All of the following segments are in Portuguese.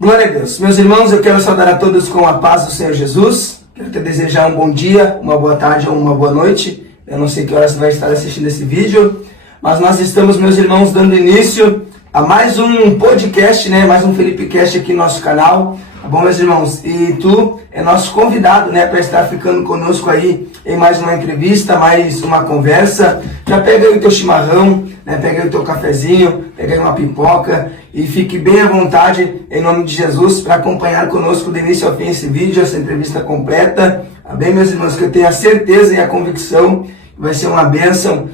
Glória a Deus. Meus irmãos, eu quero saudar a todos com a paz do Senhor Jesus. Quero te desejar um bom dia, uma boa tarde ou uma boa noite. Eu não sei que horas você vai estar assistindo esse vídeo, mas nós estamos, meus irmãos, dando início a mais um podcast, mais um Felipecast aqui no nosso canal. Tá bom, meus irmãos? E tu é nosso convidado, para estar ficando conosco aí em mais uma entrevista, mais uma conversa. Já pega aí o teu chimarrão, pega aí o teu cafezinho, pega aí uma pipoca e fique bem à vontade, em nome de Jesus, para acompanhar conosco do início ao fim esse vídeo, essa entrevista completa. Tá bem, meus irmãos? Que eu tenho a certeza e a convicção que vai ser uma bênção.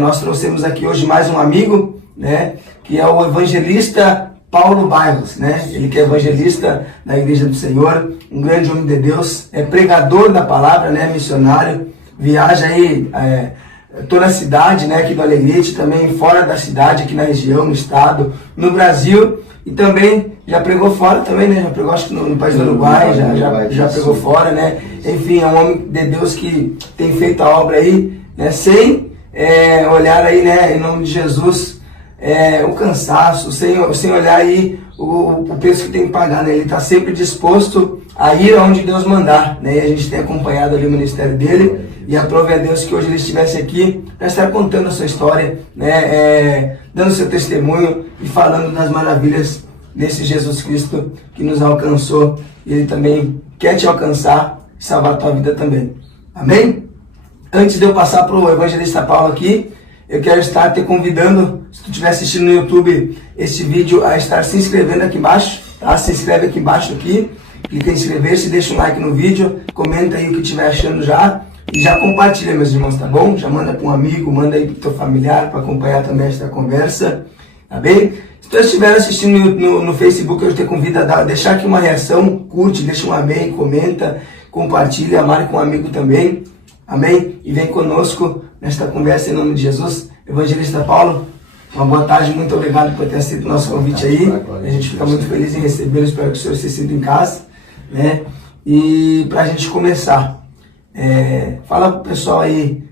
Nós trouxemos aqui hoje mais um amigo, que é o evangelista Paulo Bairros, Ele que é evangelista da Igreja do Senhor, um grande homem de Deus, é pregador da palavra, missionário, viaja aí toda a cidade, aqui do Alegrete, também fora da cidade, aqui na região, no estado, no Brasil, e também já pregou fora também, já pregou acho que no país do Uruguai, já pregou fora, Enfim, é um homem de Deus que tem feito a obra aí, sem olhar aí, em nome de Jesus, o cansaço, sem olhar aí o preço que tem que pagar, Ele está sempre disposto a ir aonde Deus mandar, E a gente tem acompanhado ali o ministério dele, e aprove a Deus que hoje ele estivesse aqui para estar contando a sua história, dando seu testemunho e falando das maravilhas desse Jesus Cristo que nos alcançou, e Ele também quer te alcançar e salvar a tua vida também. Amém? Antes de eu passar para o evangelista Paulo aqui, eu quero estar te convidando, se tu estiver assistindo no YouTube esse vídeo, a estar se inscrevendo aqui embaixo, tá? Se inscreve aqui embaixo, clica em inscrever-se, deixa um like no vídeo, comenta aí o que estiver achando já, e já compartilha, meus irmãos, tá bom? Já manda para um amigo, manda aí para o teu familiar, para acompanhar também esta conversa, tá bem? Se tu estiver assistindo no Facebook, eu te convido a deixar aqui uma reação, curte, deixa um amém, comenta, compartilha, marca um amigo também, amém? E vem conosco nesta conversa em nome de Jesus. Evangelista Paulo, uma boa tarde, muito obrigado por ter aceito o nosso convite aí. A gente fica muito feliz em recebê-lo, espero que o senhor se sinta em casa, E para a gente começar, fala para o pessoal aí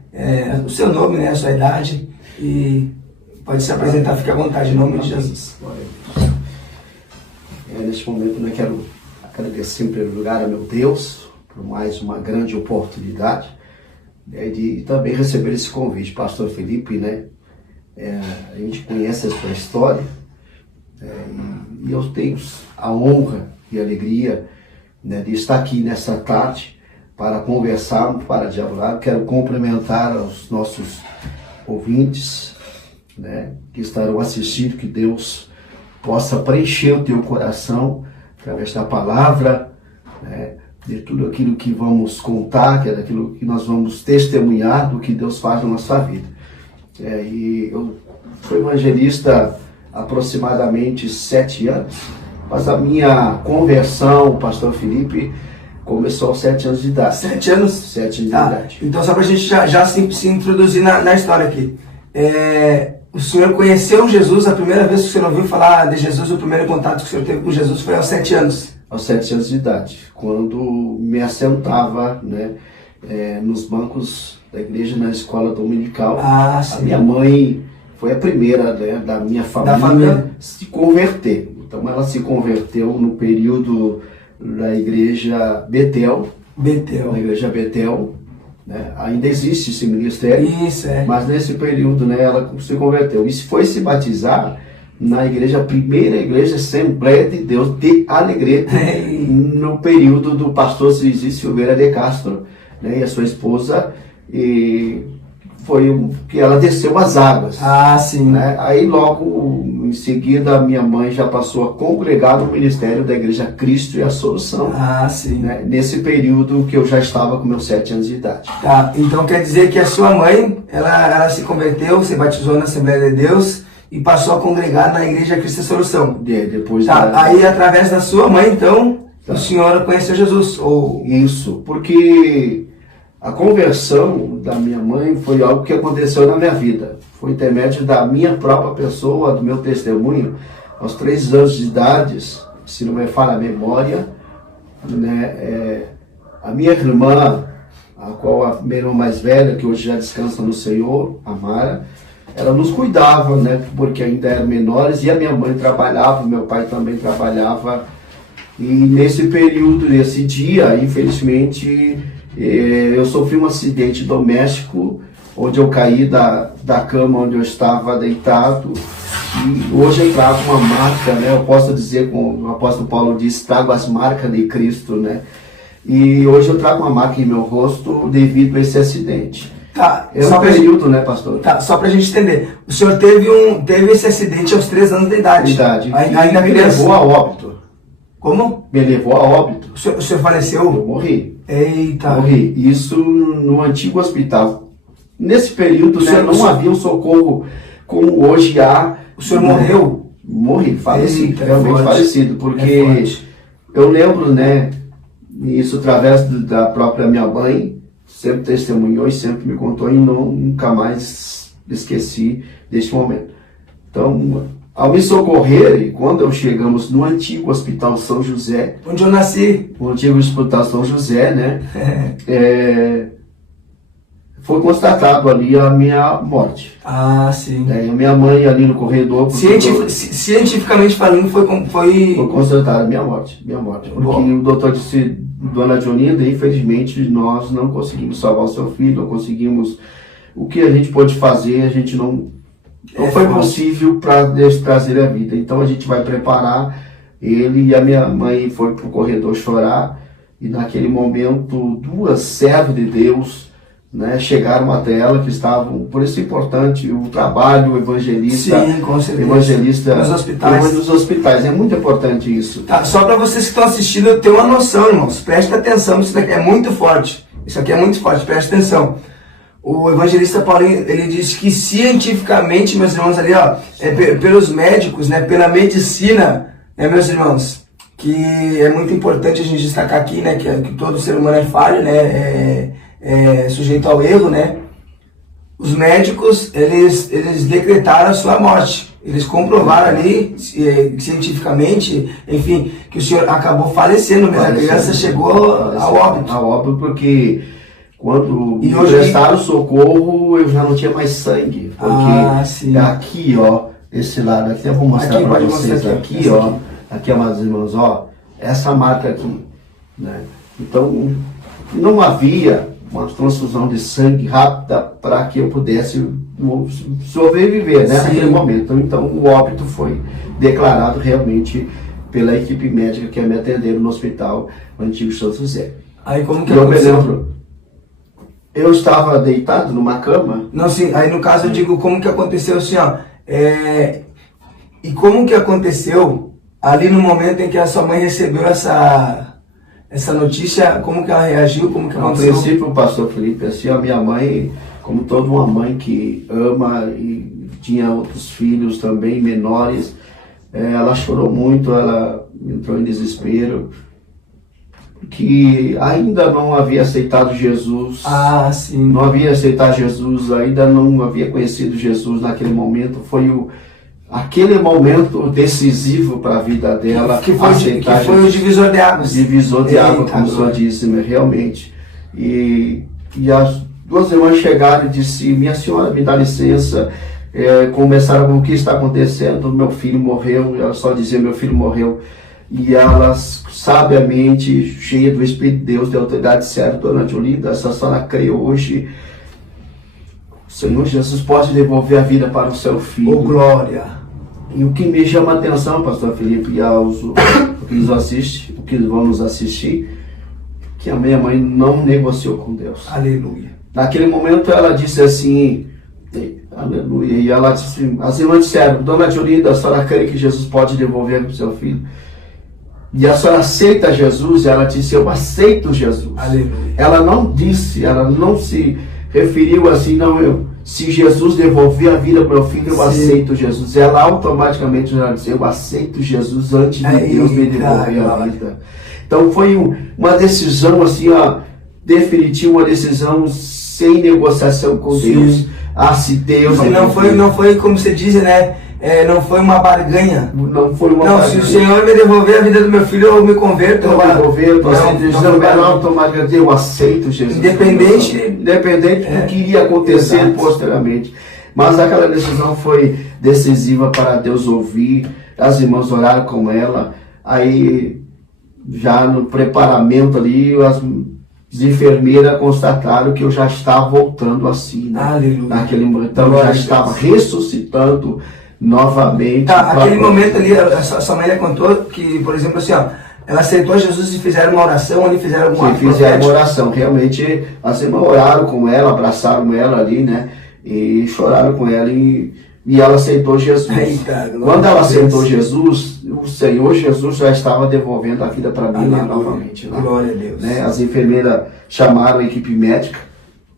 o seu nome, a sua idade, e pode se apresentar, fique à vontade, em nome de Jesus. Neste momento eu quero agradecer em primeiro lugar a meu Deus por mais uma grande oportunidade de também receber esse convite. Pastor Felipe, a gente conhece a sua história, e eu tenho a honra e a alegria de estar aqui nessa tarde para conversarmos, para dialogar. Quero cumprimentar os nossos ouvintes, que estarão assistindo, que Deus possa preencher o teu coração através da palavra, de tudo aquilo que vamos contar, que é daquilo que nós vamos testemunhar do que Deus faz na nossa vida. E eu fui evangelista há aproximadamente 7 anos, mas a minha conversão, pastor Felipe, começou aos 7 anos de idade. 7 anos? 7 anos de idade. Então, só para a gente já se introduzir na história aqui. O senhor conheceu Jesus, a primeira vez que o senhor ouviu falar de Jesus, o primeiro contato que o senhor teve com Jesus foi aos 7 anos? Aos 7 anos de idade, quando me assentava nos bancos da igreja, na escola dominical. A minha mãe foi a primeira da minha família a se converter. Então ela se converteu no período da igreja Betel. Na igreja Betel, ainda existe esse ministério. Isso, mas nesse período ela se converteu e foi se batizar na primeira igreja Assembleia de Deus de Alegrete, no período do pastor Zizi Silveira de Castro, e a sua esposa, e foi que ela desceu as águas. Sim. Aí logo em seguida minha mãe já passou a congregar no ministério da igreja Cristo e a Solução. Sim. Nesse período que eu já estava com meus 7 anos de idade. Então quer dizer que a sua mãe, ela se converteu, se batizou na Assembleia de Deus, e passou a congregar na Igreja Cristo e Solução. Depois Aí, através da sua mãe, então, o senhor conheceu Jesus? Isso, porque a conversão da minha mãe foi algo que aconteceu na minha vida. Foi intermédio da minha própria pessoa, do meu testemunho. Aos 3 anos de idade, se não me falha a memória, a minha irmã, a qual a minha irmã mais velha, que hoje já descansa no Senhor, a Mara, ela nos cuidava, porque ainda eram menores, e a minha mãe trabalhava, meu pai também trabalhava E nesse período, nesse dia, infelizmente, eu sofri um acidente doméstico, onde eu caí da cama onde eu estava deitado. E hoje eu trago uma marca, né? Eu posso dizer, como o apóstolo Paulo disse, trago as marcas de Cristo, né? E hoje eu trago uma marca em meu rosto devido a esse acidente. Tá, Só período, né, pastor? Tá, só pra gente entender. O senhor teve esse acidente aos 3 anos de idade. Ainda me criança. levou a óbito. Como? Me levou a óbito. O senhor faleceu? Eu morri. Eita. Morri. Isso no antigo hospital. Nesse período, né, não havia um socorro como hoje há. O senhor morreu? Morri, falecido. Eita, realmente falecido. Porque eu lembro, né, isso através da própria minha mãe, sempre testemunhou e sempre me contou e nunca mais esqueci deste momento. Então, ao me socorrer, quando chegamos no antigo Hospital São José, onde eu nasci, o antigo Hospital São José, né, foi constatado ali a minha morte. Ah, sim. A minha mãe ali no corredor... Cientificamente falando, foi constatada a minha morte. Porque o doutor disse, dona Diolinda, infelizmente nós não conseguimos salvar o seu filho, não conseguimos... O que a gente pôde fazer, a gente não foi possível para Deus trazer a vida. Então a gente vai preparar ele, e a minha mãe foi para o corredor chorar, e naquele momento 2 servas de Deus, né, chegaram até ela, que estavam, por isso é importante o trabalho, o evangelista. Sim, com certeza. Evangelista nos hospitais, é muito importante isso. Tá, só para vocês que estão assistindo ter uma noção, irmãos, presta atenção, isso daqui é muito forte, presta atenção. O evangelista Paulinho, ele disse que cientificamente, meus irmãos, ali, ó, pelos médicos, né, pela medicina, né, meus irmãos, que é muito importante a gente destacar aqui, né, que todo ser humano é falho, né, sujeito ao erro, né? Os médicos, eles decretaram a sua morte. Eles comprovaram ali, cientificamente, enfim, que o senhor acabou falecendo mesmo. A criança chegou ao óbito. Ao óbito porque quando me prestaram socorro, eu já não tinha mais sangue. Porque aqui, ó, esse lado aqui, eu vou mostrar para vocês. Aqui, ó, aqui, amados irmãos, ó, essa marca aqui, né? Então, não havia uma transfusão de sangue rápida para que eu pudesse sobreviver, né, naquele momento. Então, o óbito foi declarado realmente pela equipe médica que me atenderam no hospital antigo São José. Aí como que aconteceu? Eu estava deitado numa cama. Não, sim, aí no caso eu digo como que aconteceu assim, ó. E como que aconteceu ali no momento em que a sua mãe recebeu essa notícia, como que ela reagiu, como que aconteceu? No princípio, o pastor Felipe, assim, a minha mãe, como toda uma mãe que ama e tinha outros filhos também menores, ela chorou muito, ela entrou em desespero, que ainda não havia aceitado Jesus. Ah, sim. Não havia aceitado Jesus, ainda não havia conhecido Jesus naquele momento. Foi aquele momento decisivo para a vida dela. Que foi o divisor de águas. Divisor de água, como o senhor disse, né, realmente. E as 2 irmãs chegaram e disseram, minha senhora, me dá licença. Começaram com o que está acontecendo, meu filho morreu. Ela só dizia, meu filho morreu. E elas, sabiamente, cheia do Espírito de Deus, de autoridade certa, dona Diolinda, essa senhora creio hoje, o Senhor Jesus pode devolver a vida para o seu filho. Oh, glória! E o que me chama a atenção, pastor Felipe, e aos que nos assistem, o que vão nos assistir, que a minha mãe não negociou com Deus. Aleluia. Naquele momento ela disse assim, aleluia, e ela disse, as irmãs disseram, dona Diolinda, a senhora crê que Jesus pode devolver para o seu filho? E a senhora aceita Jesus? Ela disse, eu aceito Jesus. Aleluia. Ela não disse, ela não se referiu assim, não, se Jesus devolver a vida para o meu filho, eu aceito Jesus. Ela automaticamente já disse, eu aceito Jesus antes de Deus me devolver a vida. Então foi uma decisão assim, ó, definitiva, uma decisão sem negociação com Deus. Se Deus... Não foi como você diz, né? Não foi uma barganha. Não foi uma barganha. Se o Senhor me devolver a vida do meu filho, eu me converto. Eu aceito Jesus. Independente do que iria acontecer posteriormente. Mas aquela decisão foi decisiva para Deus ouvir. As irmãs oraram com ela. Aí já no preparamento ali, as enfermeiras constataram que eu já estava voltando assim, né? Aleluia. Naquele momento, então eu já estava ressuscitando novamente. Tá, aquele momento ali, a sua mãe contou que, por exemplo, assim, ó, ela aceitou Jesus e fizeram uma oração, ali fizeram alguma coisa. Sim, fizeram uma oração. Realmente, as irmãs oraram com ela, abraçaram ela ali, né? E choraram com ela e ela aceitou Jesus. Eita, quando ela aceitou Jesus, o Senhor Jesus já estava devolvendo a vida para mim lá novamente. Lá, glória a Deus. Né? As enfermeiras chamaram a equipe médica,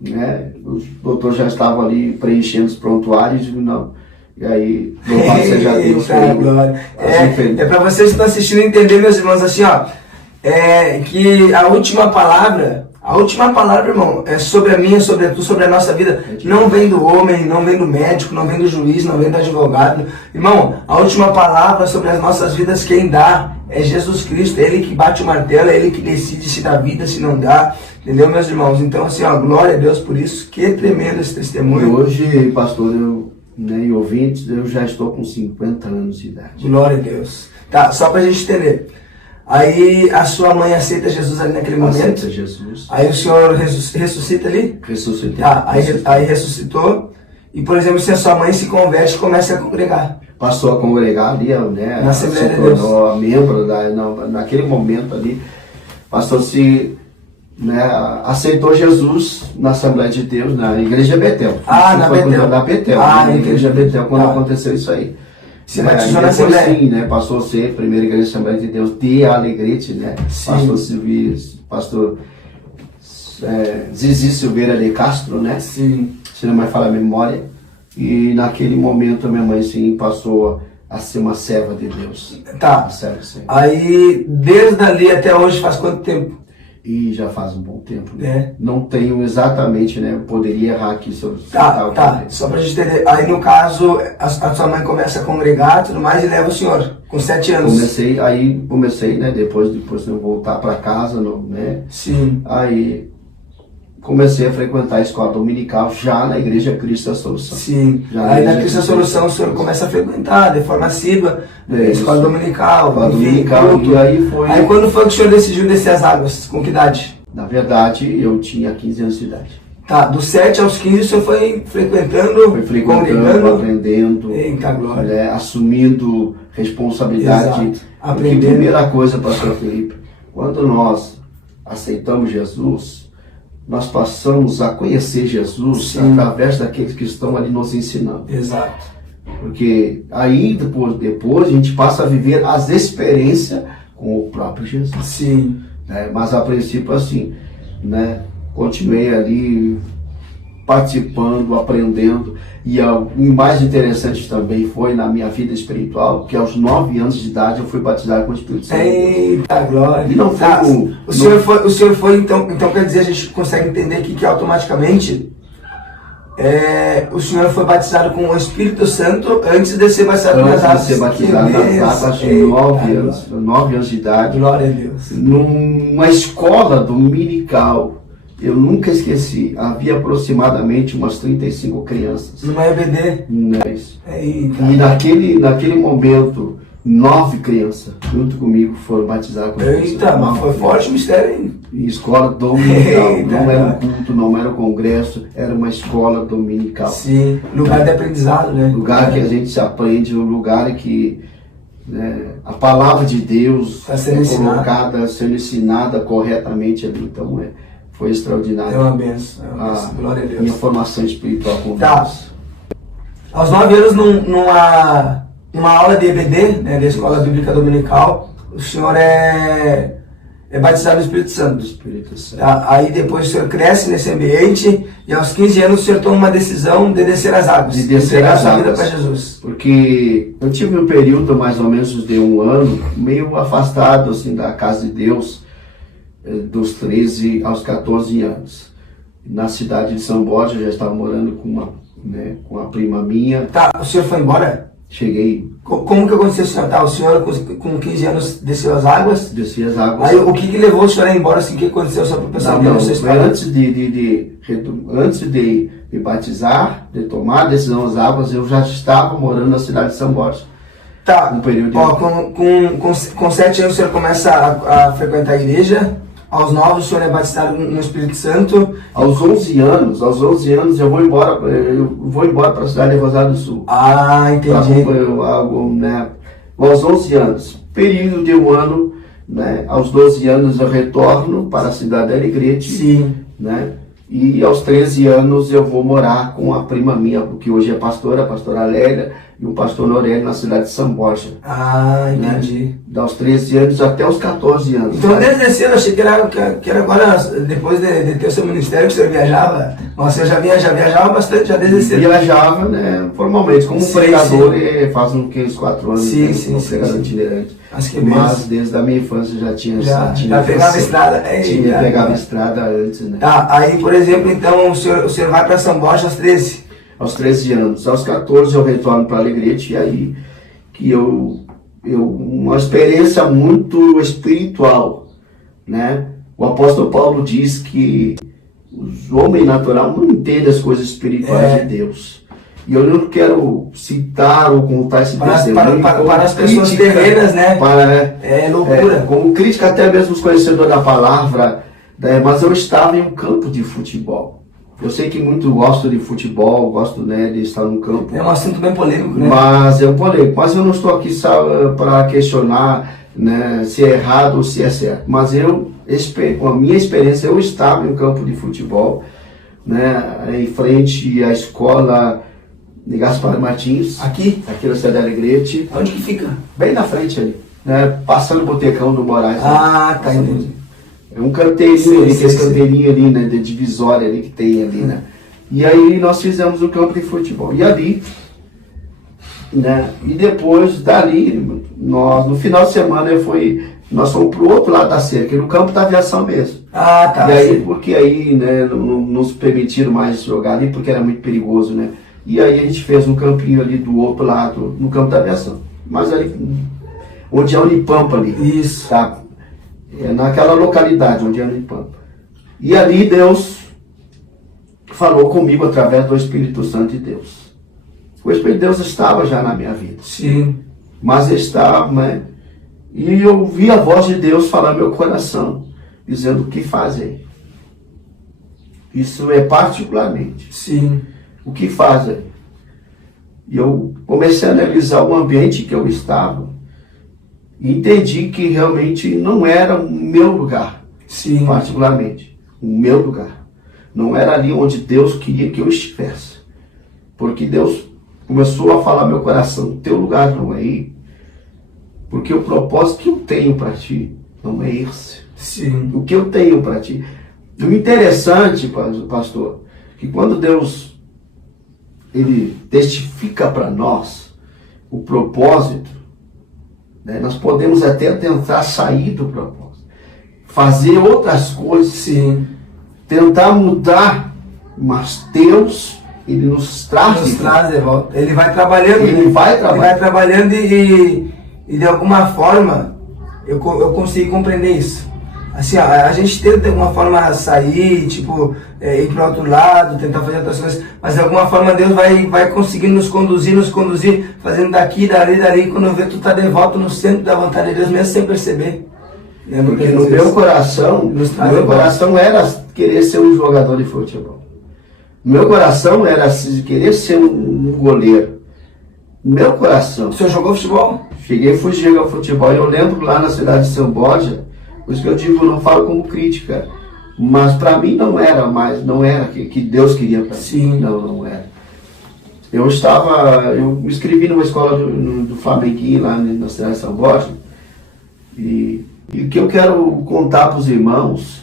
né? O doutor já estava ali preenchendo os prontuários e não. E aí, louvado seja Deus. Glória. É para vocês que estão assistindo entender, meus irmãos, assim, ó, que a última palavra, irmão, é sobre a minha, sobre a tua, sobre a nossa vida. Não vem do homem, não vem do médico, não vem do juiz, não vem do advogado. Irmão, a última palavra sobre as nossas vidas, quem dá é Jesus Cristo. É Ele que bate o martelo, é Ele que decide se dá vida, se não dá. Entendeu, meus irmãos? Então, assim, ó, glória a Deus por isso. Que tremendo esse testemunho. E hoje, pastor, e ouvintes, eu já estou com 50 anos de idade. Glória a Deus. Tá, só pra gente entender. Aí a sua mãe aceita Jesus ali naquele momento. Aceita Jesus. Aí o senhor ressuscita ali? Ressuscitei. Tá, aí ressuscitou. E, por exemplo, se a sua mãe se converte, começa a congregar. Passou a congregar ali, né? Na Assembleia de Deus. Membro naquele momento ali. Pastor né, aceitou Jesus na Assembleia de Deus, na Igreja Betel. Na Betel. Na Betel. Na Igreja Betel, quando aconteceu isso aí. Se batizou na Assembleia. Sim, né? Passou a ser a primeira Igreja Assembleia de Deus de Alegrete, né? Sim. Pastor Zizi Silveira de Castro, né? Sim. Se não mais fala a memória. E naquele momento a minha mãe, sim, passou a ser uma serva de Deus. Tá. Aí, desde ali até hoje, faz quanto tempo? E já faz um bom tempo, né? Não tenho exatamente, né? Eu poderia errar aqui se eu... Tá. Só pra gente entender. Aí, no caso, a sua mãe começa a congregar e tudo mais e leva o senhor, com 7 anos. Comecei, né? Depois de eu voltar pra casa, né? Sim. Aí, comecei a frequentar a escola dominical já na Igreja Cristo da Solução. Sim. Aí na Cristo da Solução o senhor começa a frequentar de forma assídua, escola dominical, culto. E aí foi... Aí quando foi que o senhor decidiu descer as águas? Com que idade? Na verdade, eu tinha 15 anos de idade. Tá, dos 7 aos 15 o senhor foi frequentando, congregando, aprendendo, eita, glória. Né, assumindo responsabilidade. Aprendendo. Porque primeira coisa, pastor Felipe, quando nós aceitamos Jesus, nós passamos a conhecer Jesus, sim, através daqueles que estão ali nos ensinando. Exato. Porque aí depois a gente passa a viver as experiências com o próprio Jesus. Sim. Mas a princípio assim, né, continuei ali participando, aprendendo. E o mais interessante também foi na minha vida espiritual, que aos 9 anos de idade eu fui batizado com o Espírito Santo. Eita, glória! E não foi o senhor foi, então quer dizer, a gente consegue entender aqui que automaticamente o senhor foi batizado com o Espírito Santo antes de ser batizado nas águas. Antes de ser batizado nas águas, de 9 anos de idade. Glória a Deus. Numa escola dominical. Eu nunca esqueci, havia aproximadamente umas 35 crianças. Numa EBD? E naquele momento, 9 crianças, junto comigo, foram batizadas. Eita, mas foi forte o mistério, hein? Escola dominical, não era um culto, não era um congresso, era uma escola dominical. Sim, lugar de aprendizado, né? Lugar que a gente se aprende, um lugar que a palavra de Deus colocada, sendo ensinada corretamente ali. Então, foi extraordinário. É uma benção. Glória a Deus. Minha formação espiritual com Deus. Aos 9 anos, numa aula de EBD, né, da Escola Bíblica Dominical, o senhor é batizado no Espírito Santo. Aí depois o senhor cresce nesse ambiente e aos 15 anos o senhor toma uma decisão de descer as águas. De descer as águas. Vida para Jesus. Porque eu tive um período mais ou menos de 1 ano, meio afastado assim, da casa de Deus, dos 13 aos 14 anos. Na cidade de São Borja, eu já estava morando com uma prima minha. Tá, o senhor foi embora? Cheguei. Como que aconteceu, senhor? Tá, o senhor com 15 anos desceu as águas? Desci as águas. Aí o que levou o senhor a ir embora assim? O que aconteceu só para o pessoal ver essa história? Antes de me batizar, de tomar a decisão das águas, eu já estava morando na cidade de São Borja. Tá, um período de... ó, com 7 anos o senhor começa a frequentar a igreja, aos 9 o senhor é batizado no Espírito Santo. Aos 11 anos eu vou embora para a cidade de Rosário do Sul. Ah, entendi. Né, aos 11 anos, período de um ano, né, aos 12 anos eu retorno para a cidade de Alegrete. Sim. Né, e aos 13 anos eu vou morar com a prima minha, que hoje é pastora, a pastora Lélia, e o pastor Norélio na cidade de São Borja. Ah, entendi. Né? Aos 13 anos até os 14 anos. Então, desde esse ano, eu achei que era agora, depois de ter o seu ministério, que o senhor viajava. Nossa, eu já viajava bastante, já desde esse ano. Viajava, né, formalmente, como pregador, faz uns 4 anos, sim, pregador itinerante. Mas desde a minha infância já tinha pegava estrada. Pegava estrada antes, né. Tá, aí, por exemplo, então, o senhor vai para São Borja aos 13? Aos 13 anos. Aos 14 eu retorno para Alegrete, e aí que uma experiência muito espiritual, né? O apóstolo Paulo diz que o homem natural não entende as coisas espirituais de Deus. E eu não quero citar ou contar esse testemunho para as pessoas terrenas, né? É loucura. Como crítica até mesmo os conhecedores da palavra, né? Mas eu estava em um campo de futebol. Eu sei que muito gosto de futebol, gosto, né, de estar no campo. É um assunto bem polêmico, né? Mas é polêmico. Mas eu não estou aqui para questionar, né, se é errado ou se é certo. Mas com a minha experiência, eu estava em um campo de futebol, né, em frente à escola de Gaspar Martins. Aqui na cidade de Alegrete. Onde que fica? Bem na frente ali, né, passando o Botecão do Moraes. Ah, tá, entendi. É um canteirinho ali, aquele canteirinho ali, né, de divisória ali que tem ali, né. E aí nós fizemos o campo de futebol. E ali, né, e depois dali, no final de semana nós fomos pro outro lado da cerca, no campo da aviação mesmo. Ah, tá. E aí, porque aí, né, não nos permitiram mais jogar ali, porque era muito perigoso, né. E aí a gente fez um campinho ali do outro lado, no campo da aviação. Mas ali, onde é Unipampa ali. Isso. Tá? Naquela localidade onde é Unipampa. E ali Deus falou comigo através do Espírito Santo de Deus. O Espírito de Deus estava já na minha vida. Sim. Mas estava, né? E eu ouvi a voz de Deus falar no meu coração, dizendo o que fazer. Isso é particularmente. Sim. O que fazer? E eu comecei a analisar o ambiente que eu estava. Entendi que realmente não era o meu lugar. Sim. Particularmente. O meu lugar. Não era ali onde Deus queria que eu estivesse. Porque Deus começou a falar no meu coração, teu lugar não é aí. Porque o propósito que eu tenho para ti não é esse. Sim. O que eu tenho para ti. O interessante, pastor, que quando Deus ele testifica para nós o propósito, né, nós podemos até tentar sair do propósito, fazer outras coisas, sim, tentar mudar, mas Deus, ele nos traz de volta. Ele vai trabalhando. Ele vai trabalhando e de alguma forma eu consigo compreender isso. Assim, ó, a gente tenta de alguma forma sair, tipo, ir para outro lado, tentar fazer outras coisas, mas de alguma forma Deus vai conseguindo nos conduzir, fazendo daqui, dali, quando vê tu tá de volta no centro da vontade de Deus, mesmo sem perceber. Porque no meu coração era querer ser um jogador de futebol. No meu coração era querer ser um goleiro. No meu coração. O senhor jogou futebol? Cheguei e fui jogar futebol. Eu lembro lá na cidade de São Borja. Por isso que eu digo, eu não falo como crítica, mas para mim não era que Deus queria para mim. Sim. Não era. Eu me inscrevi numa escola do Flamenguinho lá na cidade de São Borja, e o que eu quero contar para os irmãos,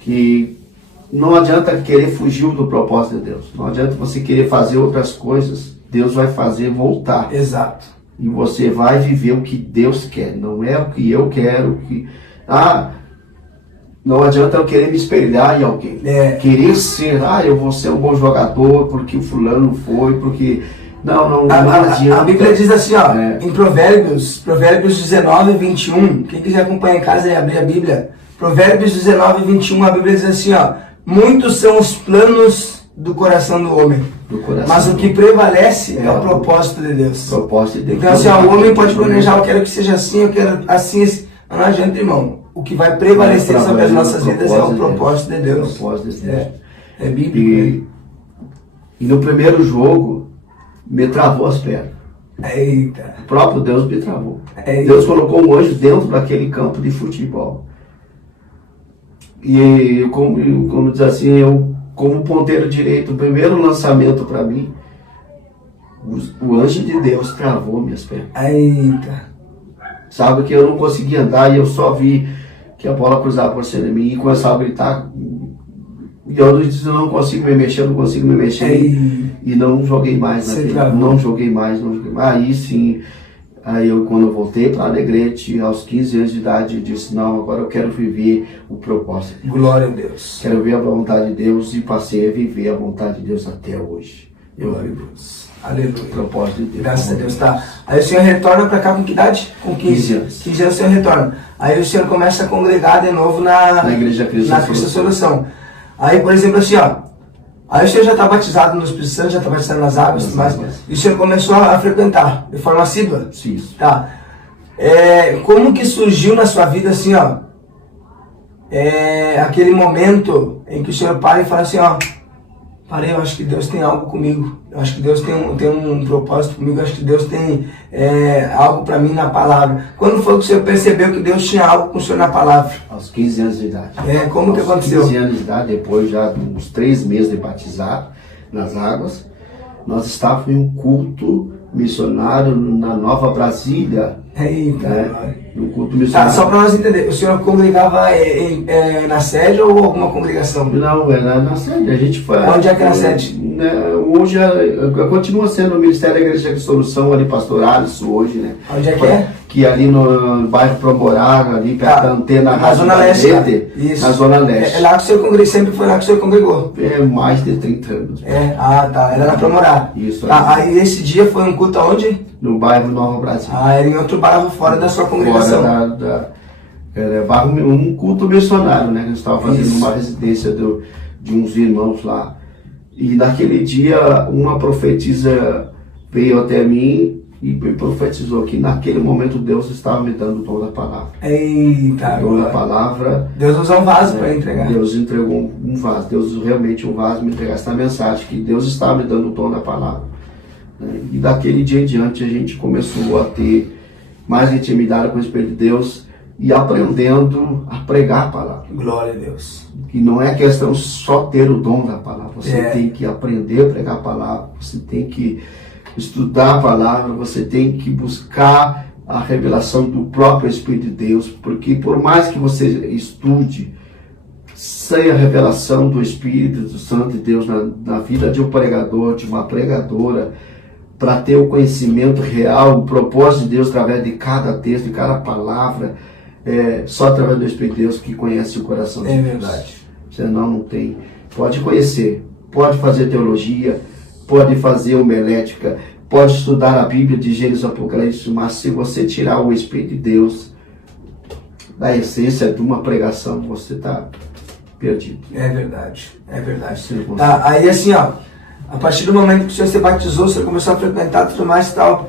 que não adianta querer fugir do propósito de Deus, não adianta você querer fazer outras coisas, Deus vai fazer voltar. Exato. E você vai viver o que Deus quer, não é o que eu quero, não adianta eu querer me espelhar em alguém. Querer ser, eu vou ser um bom jogador porque o fulano foi, porque... Não adianta. A Bíblia diz assim, em Provérbios 19, 21, quem quiser acompanhar em casa e abrir a Bíblia, Provérbios 19, 21, a Bíblia diz assim, muitos são os planos do coração do homem. coração. Mas o que prevalece é o propósito de Deus. Propósito de Deus. Então, assim, o homem pode planejar, eu quero que seja assim, eu quero assim, assim. Não adianta, irmão. O que vai prevalecer sobre as nossas vidas é o propósito de Deus. O propósito de Deus. É bíblico. E no primeiro jogo, me travou as pernas. Eita. O próprio Deus me travou. Eita. Deus colocou um anjo dentro daquele campo de futebol. E como diz assim, eu como ponteiro direito, o primeiro lançamento para mim, o anjo de Deus travou minhas pernas. Eita. Sabe que eu não conseguia andar e eu só vi que a bola cruzava por cima de mim e começava a gritar. E eu disse, não consigo me mexer, não consigo me mexer. E não joguei mais naquele. Não joguei mais. Aí sim, quando eu voltei para Alegrete, aos 15 anos de idade, eu disse, não, agora eu quero viver o propósito de Deus. Glória a Deus. Quero ver a vontade de Deus e passei a viver a vontade de Deus até hoje. Glória a Deus. Aleluia. O propósito de Deus. Graças a Deus, tá. Aí o senhor retorna para cá com que idade? Com 15 anos. 15 anos o senhor retorna. Aí o senhor começa a congregar de novo na Igreja Cristo Solução. Aí, por exemplo, assim, ó. Aí o senhor já está batizado no Espírito Santo, já está batizado nas águas, e o senhor começou a frequentar de forma assídua? Sim. Tá. Como que surgiu na sua vida, assim, ó, aquele momento em que o senhor para e fala assim, ó, parei, eu acho que Deus tem algo comigo, eu acho que Deus tem um propósito comigo, eu acho que Deus tem algo para mim na palavra. Quando foi que o senhor percebeu que Deus tinha algo com o senhor na palavra? Aos 15 anos de idade. Como que aconteceu? Aos 15 anos de idade, depois já de uns 3 meses de batizado nas águas, nós estávamos em um culto missionário na Nova Brasília. Eita, no culto missionário. Tá, só para nós entender, o senhor congregava na sede ou alguma congregação? Não, era na sede. A gente foi. Onde é que era a sede? Hoje continua sendo o Ministério da Igreja de Solução, ali, Pastor Alisson, hoje, né? Onde é que é? Que ali no bairro Promorá, ali perto da antena na Zona Leste. Isso. Na Zona Leste. Lá que o senhor congregou, sempre foi lá que o senhor congregou? Mais de 30 anos. Tá, era na Promorá. Isso. Aí esse dia foi um culto aonde? No bairro Nova Brasil. Era em outro bairro fora da sua congregação. Era um culto missionário, né? Que nós estávamos fazendo uma residência de uns irmãos lá. E naquele dia, uma profetisa veio até mim e profetizou que naquele momento Deus estava me dando o dom da palavra. Eita, o dom da palavra. Deus usou um vaso para entregar. Deus entregou um vaso. Deus realmente um vaso me entregou essa mensagem, que Deus estava me dando o dom da palavra. E daquele dia em diante a gente começou a ter mais intimidade com o Espírito de Deus e aprendendo a pregar a palavra. Glória a Deus. Que não é questão só ter o dom da palavra, você tem que aprender a pregar a palavra, você tem que estudar a palavra, você tem que buscar a revelação do próprio Espírito de Deus, porque por mais que você estude, sem a revelação do Espírito Santo de Deus na vida de um pregador, de uma pregadora, para ter o conhecimento real, o propósito de Deus através de cada texto, de cada palavra, só através do Espírito de Deus que conhece o coração de Deus. É verdade. Senão não tem. Pode conhecer, pode fazer teologia, pode fazer homilética, pode estudar a Bíblia de Gênesis e Apocalipse, mas se você tirar o Espírito de Deus da essência de uma pregação, você está perdido. É verdade, é verdade. Tá, aí assim, ó, a partir do momento que o senhor se batizou, o senhor começou a frequentar tudo mais e tal,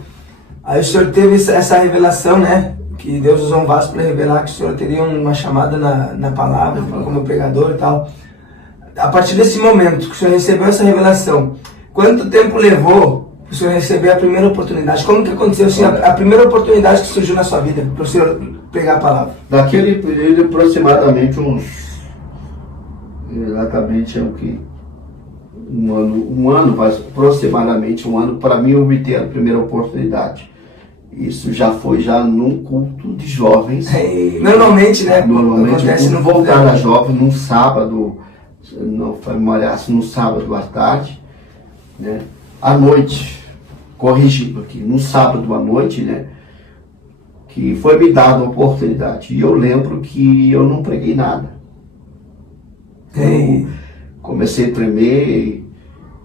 aí o senhor teve essa revelação, né? Que Deus usou um vaso para revelar que o senhor teria uma chamada na palavra, como pregador e tal. A partir desse momento que o senhor recebeu essa revelação, quanto tempo levou para o senhor receber a primeira oportunidade? Como que aconteceu assim, a primeira oportunidade que surgiu na sua vida para o senhor pregar a palavra? Daquele período, aproximadamente um ano, aproximadamente um ano, para mim obter a primeira oportunidade. Isso já foi num culto de jovens. Normalmente, né? Normalmente acontece no voltar da jovem, num sábado, no sábado à tarde, né? À noite, corrigindo aqui, no sábado à noite, né? Que foi me dada a oportunidade. E eu lembro que eu não preguei nada. Eu comecei a tremer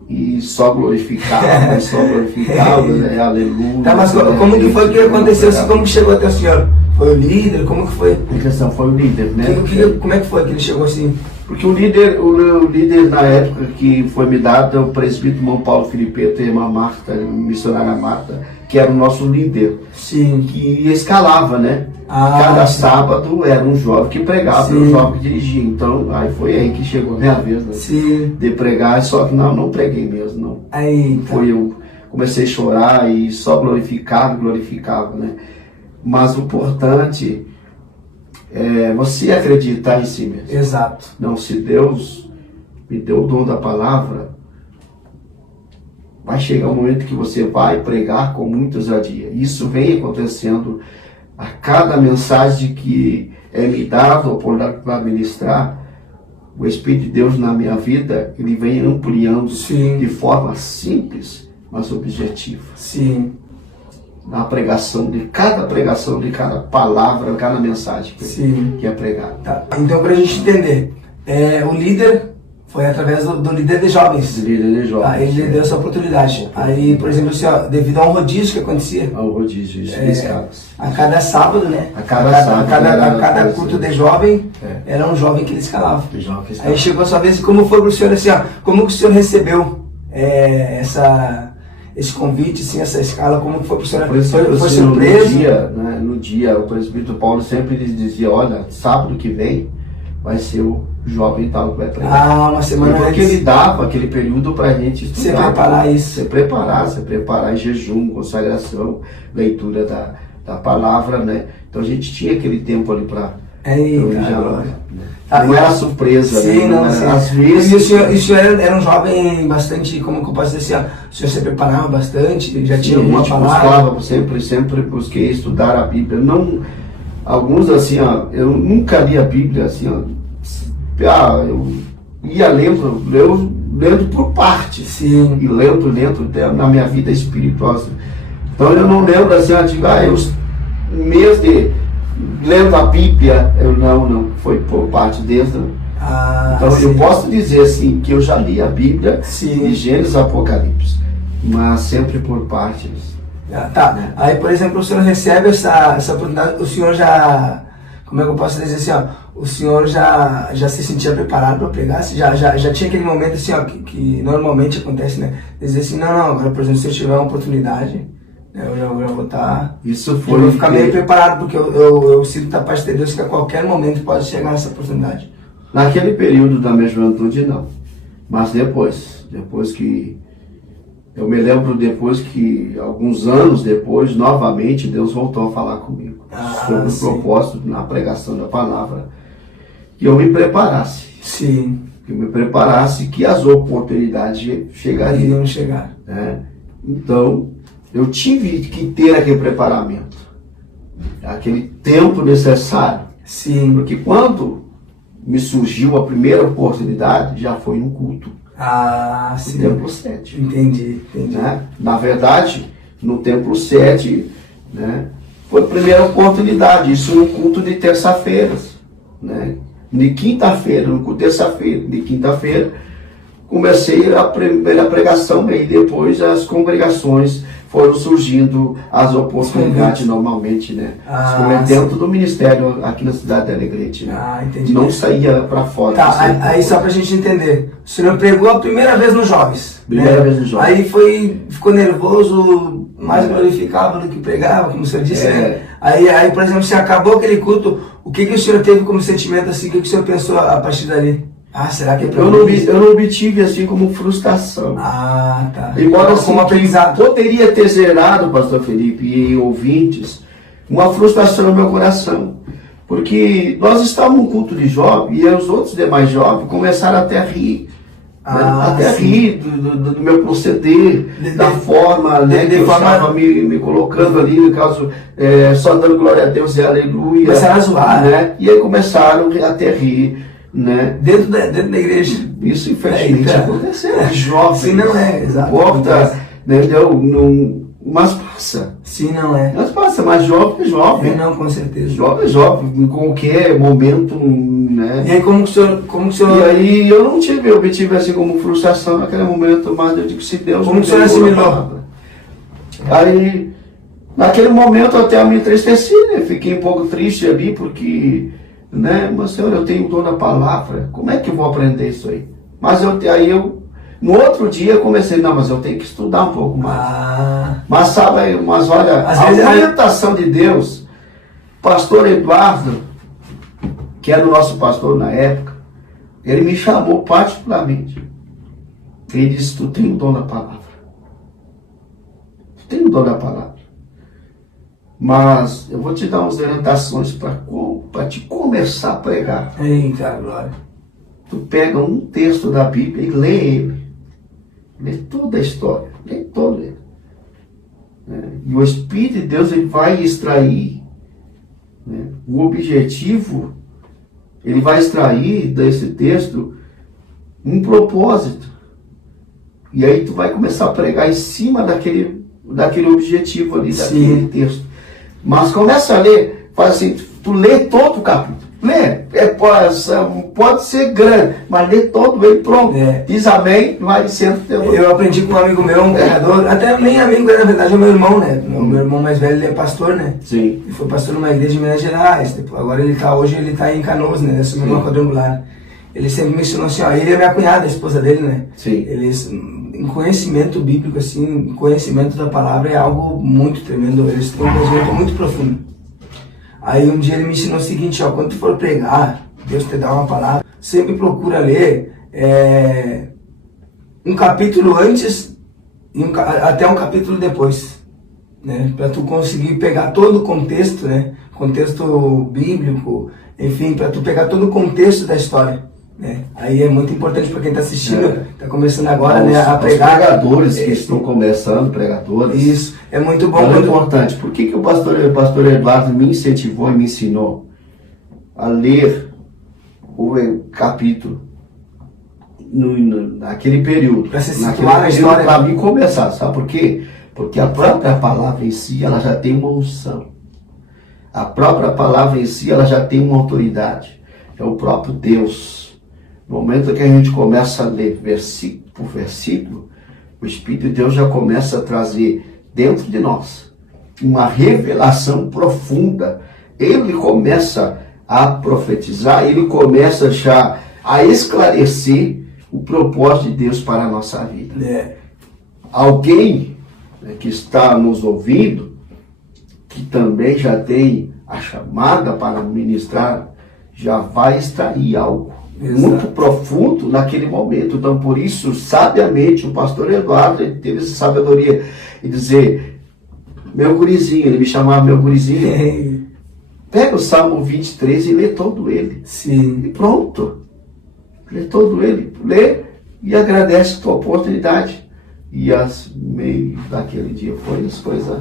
e só glorificava, né? Aleluia. Tá, mas como que foi que aconteceu assim? Como que chegou até o senhor? Foi o líder? Como que foi? A questão foi o líder, né? Como é que foi que ele chegou assim? Porque o líder na época que foi me dado é o presbítero irmão Paulo Filipeto e a irmã Marta, missionária Marta, que era o nosso líder. Sim. Que escalava, né? Cada sábado era um jovem que pregava e um jovem que dirigia. Então, aí foi aí que chegou a minha vez, né? Sim. De pregar, só que não preguei mesmo, não. Aí, tá. Foi eu comecei a chorar e só glorificava, né? Mas o importante é você acreditar em si mesmo. Exato. Não, se Deus me deu o dom da palavra, vai chegar um momento que você vai pregar com muita ousadia. Isso vem acontecendo a cada mensagem que é me dada ou para ministrar. O Espírito de Deus na minha vida, ele vem ampliando de forma simples, mas objetiva. Sim. Na pregação, de cada palavra, cada mensagem que é pregada. Tá. Então, para a gente entender, o líder foi através do líder de jovens. Do líder de jovens. Ele deu essa oportunidade. Aí, por exemplo, assim, devido a um rodízio que acontecia. Ao rodízio, escalas. A cada sábado, né? A cada culto de jovem, era um jovem que ele escalava. Aí chegou a sua vez, e como foi para o senhor assim, como que o senhor recebeu esse convite, assim, essa escala, como que foi para o senhor? Foi surpresa? No dia, o presbítero Paulo sempre lhes dizia, olha, sábado que vem vai ser o jovem tal que vai pregar. Uma semana porque ele dava aquele período para a gente estudar. Se preparar em jejum, consagração, leitura da palavra, né? Então a gente tinha aquele tempo ali para não era surpresa, sim, né? Às vezes... E o senhor era um jovem bastante, como que eu posso dizer assim, o senhor se preparava bastante, já tinha alguma palavra? Sempre busquei estudar a Bíblia. Não, alguns assim, eu nunca li a Bíblia assim, eu ia lendo por partes. Sim. E lendo na minha vida espiritual. Então eu não lembro assim, um mês de lendo a Bíblia, não, foi por parte deles. Então eu posso dizer assim, que eu já li a Bíblia, de Gênesis a Apocalipse, mas sempre por partes. Tá, aí por exemplo, o senhor recebe essa oportunidade, o senhor já, como é que eu posso dizer assim, o senhor já se sentia preparado para pregar? Já tinha aquele momento assim, que normalmente acontece, né? Dizer assim, não, agora por exemplo, se eu tiver uma oportunidade, eu já vou estar. Isso foi. Eu vou ficar meio preparado, porque eu sinto da parte de Deus que a qualquer momento pode chegar essa oportunidade. Naquele período da minha juventude, não. Mas depois que. Eu me lembro depois que, alguns anos depois, novamente, Deus voltou a falar comigo sobre o propósito na pregação da palavra. Que eu me preparasse. Sim. Que eu me preparasse, que as oportunidades chegariam. Iriam chegar. Então, eu tive que ter aquele preparamento, aquele tempo necessário. Sim. Porque quando me surgiu a primeira oportunidade, já foi no culto. Sim. No Templo 7. Entendi. Né? Na verdade, no Templo 7, né, foi a primeira oportunidade, isso no culto de terça-feiras. Né? De quinta-feira, no culto de terça-feira, de quinta-feira, comecei a primeira pregação e depois as congregações foram surgindo, as oportunidades normalmente, né? Dentro do ministério aqui na cidade de Alegrete, né? Entendi. Não saía para fora. Aí só pra gente entender, o senhor pregou a primeira vez nos jovens. Primeira vez nos jovens. Aí ficou nervoso, mais glorificava do que pregava, como o senhor disse, né? Aí, por exemplo, se acabou aquele culto, o que o senhor teve como sentimento assim, o que o senhor pensou a partir dali? Será que eu não obtive assim como frustração. Tá. Embora assim, como aprendizado. Poderia ter gerado, pastor Felipe e ouvintes, uma frustração no meu coração. Porque nós estávamos no culto de jovem e os outros demais jovens começaram até a rir. Rir do meu proceder, da forma, né, que eu estava me colocando ali, no caso, só dando glória a Deus e aleluia. Começaram a zoar. Né? E aí começaram até a rir. Né? Dentro da igreja. Isso infelizmente aconteceu. Jovem. Sim, não é, exato. Mas passa. Sim, não é. Mas passa, mas jovem é jovem. Não, com certeza. Jovem é jovem, em qualquer momento, né? E aí como o senhor... E aí eu obtive assim como frustração naquele momento, mas eu digo, se Deus... Como o senhor assimilou? Aí Naquele momento eu até me entristeci, né? Fiquei um pouco triste ali, porque, né? Mas, Senhor, eu tenho dom na palavra, como é que eu vou aprender isso aí? Mas no outro dia eu comecei, não, mas eu tenho que estudar um pouco mais. Mas sabe, mas olha, a orientação de Deus, pastor Eduardo, que era o nosso pastor na época, ele me chamou particularmente. Ele disse, tu tem o dom da palavra. Tu tem o dom da palavra. Mas eu vou te dar umas orientações para te começar a pregar. Eita, glória. Tu pega um texto da Bíblia e lê ele. Lê toda a história. Lê todo ele. E o Espírito de Deus ele vai extrair, né, o objetivo, ele vai extrair desse texto um propósito. E aí tu vai começar a pregar em cima daquele objetivo ali, daquele texto. Mas começa a ler, faz assim, tu lê todo o capítulo. Lê, pode ser grande, mas lê todo ele, pronto. Diz amém, vai dizendo. Eu aprendi com um amigo meu, um pregador, até nem amigo, na verdade é meu irmão, né? Meu irmão mais velho, ele é pastor, né? Sim. Ele foi pastor numa igreja de Minas Gerais, agora hoje ele tá em Canoas, né? Nessa mesma quadrangular. Ele sempre me ensinou assim, ó, ele é minha cunhada, a esposa dele, né? Sim. Eles, em conhecimento bíblico, assim, conhecimento da palavra é algo muito tremendo, eles têm um conhecimento muito profundo. Aí um dia ele me ensinou o seguinte, ó, quando tu for pregar, Deus te dá uma palavra, sempre procura ler um capítulo antes e até um capítulo depois, né? Para tu conseguir pegar todo o contexto, né? Contexto bíblico, enfim, para tu pegar todo o contexto da história. Né? Aí é muito importante para quem está assistindo, está começando agora, né, a pregar. Os pregadores que estão começando, pregadores. Isso, é muito bom. É importante. Por que o pastor Eduardo me incentivou e me ensinou a ler o capítulo naquele período? Para se situar na história. Para mim começar, sabe por quê? Porque a própria palavra em si, ela já tem uma unção. A própria palavra em si, ela já tem uma autoridade. É o próprio Deus. No momento que a gente começa a ler versículo por versículo, o Espírito de Deus já começa a trazer dentro de nós uma revelação profunda. Ele começa a profetizar, ele começa já a esclarecer o propósito de Deus para a nossa vida. Alguém, né, que está nos ouvindo, que também já tem a chamada para ministrar, já vai extrair algo muito profundo naquele momento. Então, por isso, sabiamente, o pastor Eduardo ele teve essa sabedoria e dizer, meu gurizinho, ele me chamava meu gurizinho, pega o Salmo 23 e lê todo ele. Sim. E pronto. Lê todo ele. Lê e agradece a tua oportunidade. E meio daquele dia foi as coisas.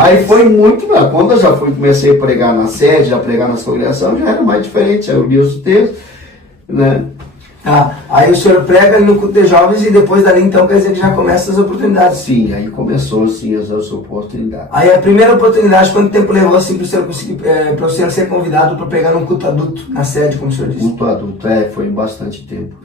Aí foi muito, quando eu já comecei a pregar na sede, a pregar nas congregações, já era mais diferente. Aí eu li os textos, né? Aí o senhor prega no culto de jovens e depois dali então quer dizer que já começa as oportunidades. Sim, aí começou assim as oportunidades. Aí a primeira oportunidade, quanto tempo levou assim para o senhor conseguir, para o senhor ser convidado para pegar um culto adulto na sede, como o senhor disse? Culto adulto, foi bastante tempo.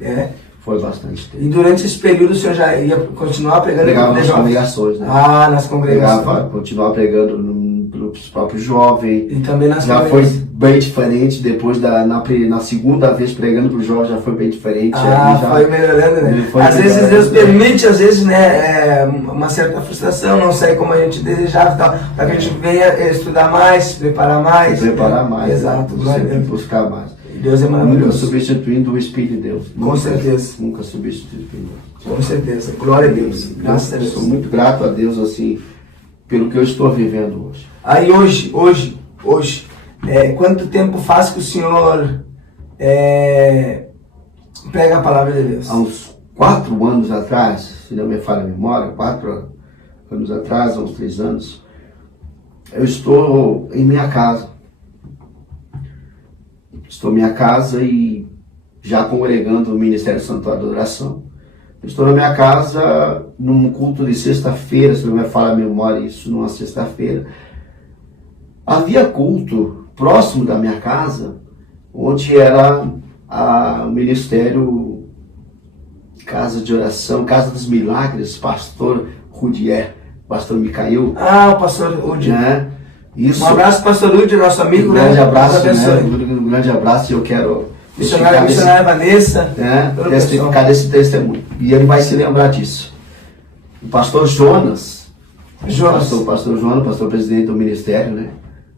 Foi bastante tempo. E durante esse período o senhor já ia continuar pregando? Pregava nas congregações, né? Nas congregações. Pregava, continuar pregando nos próprios jovens. E também nas já foi bem diferente, depois na segunda vez pregando para os jovens já foi bem diferente. Foi melhorando, né? Às vezes Deus permite, às vezes, né, uma certa frustração, não sai como a gente desejava e tal, para que a gente venha estudar mais, se preparar mais. Exato. Sempre buscar mais. Deus é maravilhoso. Nunca substituindo o Espírito de Deus. Com certeza. Nunca substituindo o Espírito de Deus. Com certeza. Glória a Deus. Graças a Deus. Sou muito grato a Deus, assim, pelo que eu estou vivendo hoje. Aí hoje, quanto tempo faz que o senhor prega a palavra de Deus? Há uns 4 anos atrás, se não me falha a memória, 4 anos atrás, há uns 3 anos, eu estou em minha casa. Estou em minha casa e já congregando no Ministério Santuário da Adoração. Estou na minha casa num culto de sexta-feira, se não me falha a memória, isso numa sexta-feira. Havia culto próximo da minha casa, onde era o Ministério Casa de Oração, Casa dos Milagres, pastor Rudier. pastor Micael. Ah, o pastor Udi. Né? Isso. Um abraço, pastor Udi, nosso amigo. Um grande abraço, né? Um grande abraço, e eu quero missionária Vanessa. Testificar desse testemunho. E ele vai se lembrar disso. O pastor Jonas. Pastor Jonas, pastor presidente do ministério, né?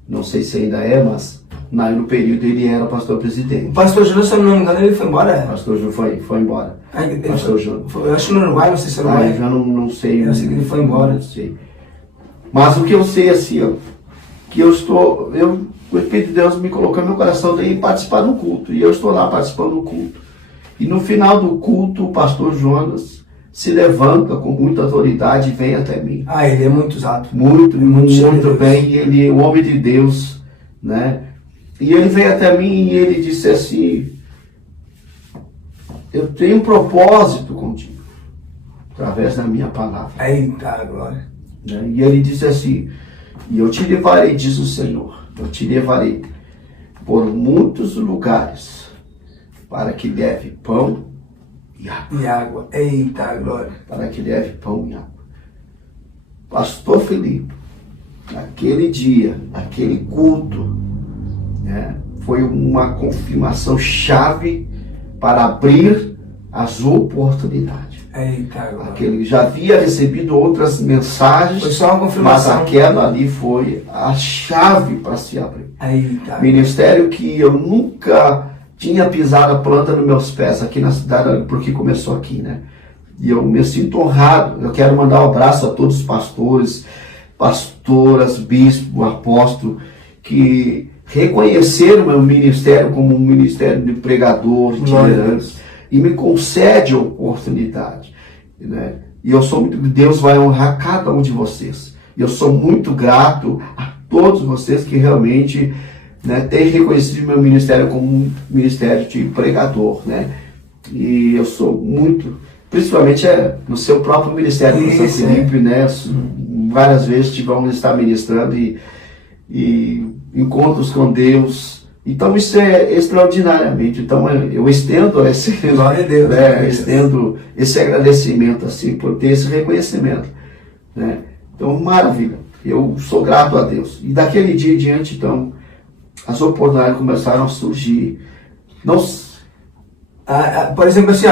Não sei se ainda é, mas no período ele era pastor presidente. O pastor Jonas, se eu não me engano, ele foi embora. O pastor Jonas foi embora. Pastor Jonas. Eu acho que no Uruguai, não sei se é Uruguai. Eu já não sei. Eu sei que ele foi embora. Não sei. Mas o que eu sei assim, ó, que o Espírito de Deus me colocou no meu coração de participar do culto. E eu estou lá participando do culto. E no final do culto, o pastor Jonas se levanta com muita autoridade e vem até mim. Ah, ele é muito usado. Muito bem. Ele é o homem de Deus, né? E ele veio até mim e ele disse assim: eu tenho um propósito contigo, através da minha palavra. Eita, glória. Né? E ele disse assim: e eu te levarei, diz o Senhor, eu te levarei por muitos lugares, para que leve pão e água. Eita, glória. Para que leve pão e água. Pastor Felipe, naquele dia, naquele culto, né, foi uma confirmação chave para abrir as oportunidades. Eita, glória. Aquele já havia recebido outras mensagens, foi só uma confirmação. mas aquela ali foi a chave para se abrir. Eita. Ministério que eu nunca tinha pisado a planta nos meus pés aqui na cidade, porque começou aqui, né? E eu me sinto honrado. Eu quero mandar um abraço a todos os pastores, pastoras, bispo, apóstolo, que reconheceram o meu ministério como um ministério de pregador, de itinerantes, e me concede a oportunidade, né? E eu sou muito, Deus vai honrar cada um de vocês. Eu sou muito grato a todos vocês que realmente, né, têm reconhecido meu ministério como um ministério de pregador, né? E eu sou muito, principalmente no seu próprio ministério, no São Felipe, né? Várias vezes vamos estar ministrando e encontros com Deus. Então isso é extraordinariamente. Então eu estendo esse, glória a Deus, né, estendo esse agradecimento assim por ter esse reconhecimento, né? Então maravilha. Eu sou grato a Deus. E daquele dia em diante, então, as oportunidades começaram a surgir. Por exemplo, assim,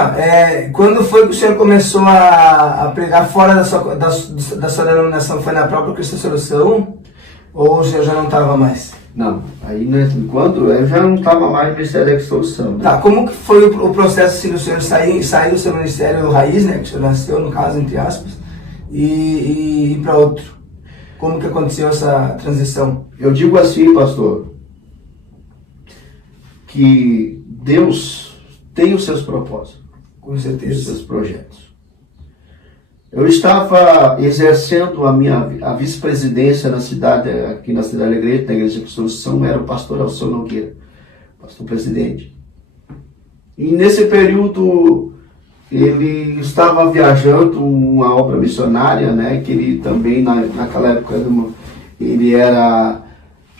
quando foi que o senhor começou a pregar fora da sua denominação? Foi na própria Cristo Solução? Ou o senhor já não estava mais? Não, aí quando eu já não estava mais no Ministério da Solução, né? Tá, como que foi o processo assim, do senhor sair do seu ministério raiz, né, que o senhor nasceu, no caso, entre aspas, e ir para outro? Como que aconteceu essa transição? Eu digo assim, pastor, que Deus tem os seus propósitos. Com certeza. Os seus projetos. Eu estava exercendo a vice-presidência aqui na cidade da igreja, na igreja de Solução, era o pastor Alceu Nogueira, pastor presidente. E nesse período ele estava viajando uma obra missionária, né, que ele também naquela época ele era...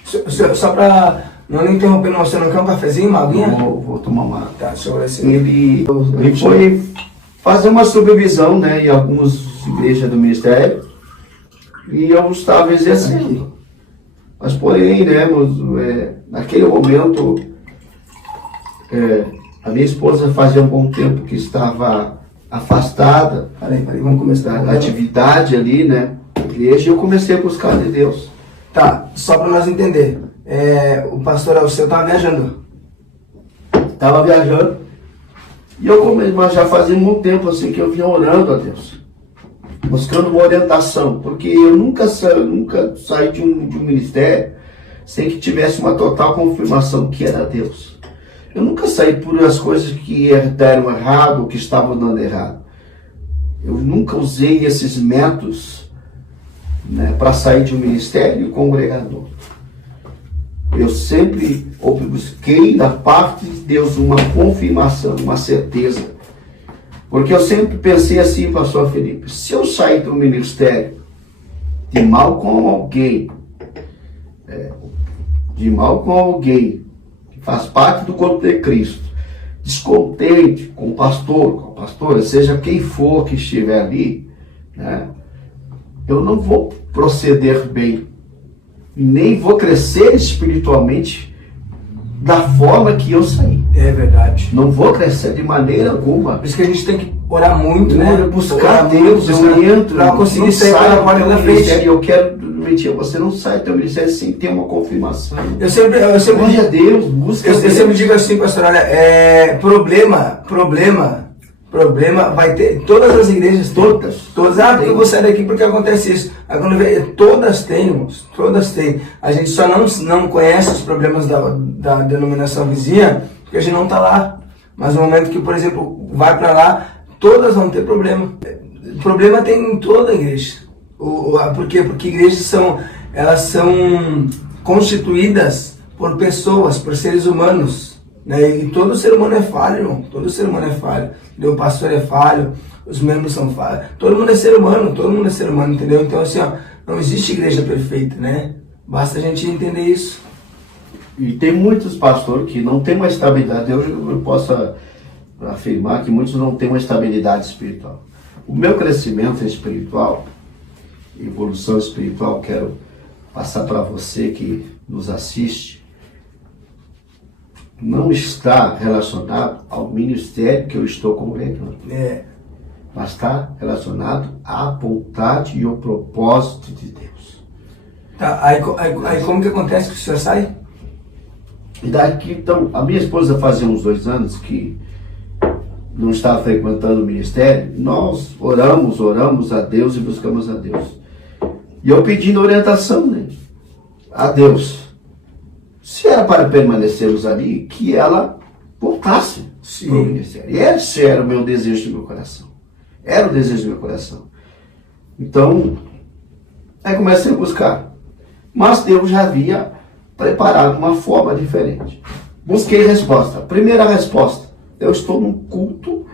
Só para não lhe interromper, você não quer um cafezinho, uma aguinha? Vou tomar uma. Tá, deixa eu ver se... Ele foi fazer uma supervisão, né, em algumas igrejas do ministério, e eu estava exercendo. Mas porém, né, naquele momento, a minha esposa fazia um bom tempo que estava afastada. Peraí, vamos começar. Da atividade ali, né, na igreja, e eu comecei a buscar de Deus. Tá, só para nós entender, o pastor Alceu estava viajando? Estava viajando. E mas já fazia muito tempo assim que eu vinha orando a Deus, buscando uma orientação, porque eu nunca saí de um ministério sem que tivesse uma total confirmação que era Deus. Eu nunca saí por as coisas que deram errado ou que estavam dando errado. Eu nunca usei esses métodos, né, para sair de um ministério congregador. Eu sempre busquei da parte de Deus uma confirmação, uma certeza. Porque eu sempre pensei assim, pastor Felipe, se eu sair do ministério de mal com alguém, que faz parte do corpo de Cristo, descontente com o pastor, com a pastora, seja quem for que estiver ali, né, eu não vou proceder bem, nem vou crescer espiritualmente da forma que eu saí. É verdade. Não vou crescer de maneira alguma. Por isso que a gente tem que orar muito, né? Buscar Deus, eu entro. Pra conseguir sair pela porta da frente. Eu quero mentir, você não sai do teu ministério sem ter uma confirmação. Eu sempre Glória a Deus, busca eu Deus. sempre digo assim, pastor, olha, problema vai ter, todas as igrejas, todas, porque eu vou sair daqui porque acontece isso. Aí quando vê, todas têm. A gente só não conhece os problemas da denominação vizinha, porque a gente não está lá. Mas no momento que, por exemplo, vai para lá, todas vão ter problema. Problema tem em toda a igreja. Por quê? Porque igrejas são constituídas por pessoas, por seres humanos, né? E todo ser humano é falho, irmão. Todo ser humano é falho. O pastor é falho, os membros são falhos. Todo mundo é ser humano, entendeu? Então, assim, ó, não existe igreja perfeita, né? Basta a gente entender isso. E tem muitos pastores que não têm uma estabilidade. Eu posso afirmar que muitos não têm uma estabilidade espiritual. O meu crescimento espiritual, evolução espiritual, quero passar para você que nos assiste, não está relacionado ao ministério que eu estou congregando. Mas está relacionado à vontade e ao propósito de Deus. Tá, aí como que acontece que o senhor sai? E daqui, então, a minha esposa fazia uns 2 anos que não estava frequentando o ministério. Nós oramos a Deus e buscamos a Deus. E eu pedindo orientação, né, a Deus. Se era para permanecermos ali, que ela voltasse para o ministério. E esse era o meu desejo do meu coração. Era o desejo do meu coração. Então, aí comecei a buscar. Mas Deus já havia preparado uma forma diferente. Busquei resposta. Primeira resposta. Eu estou num culto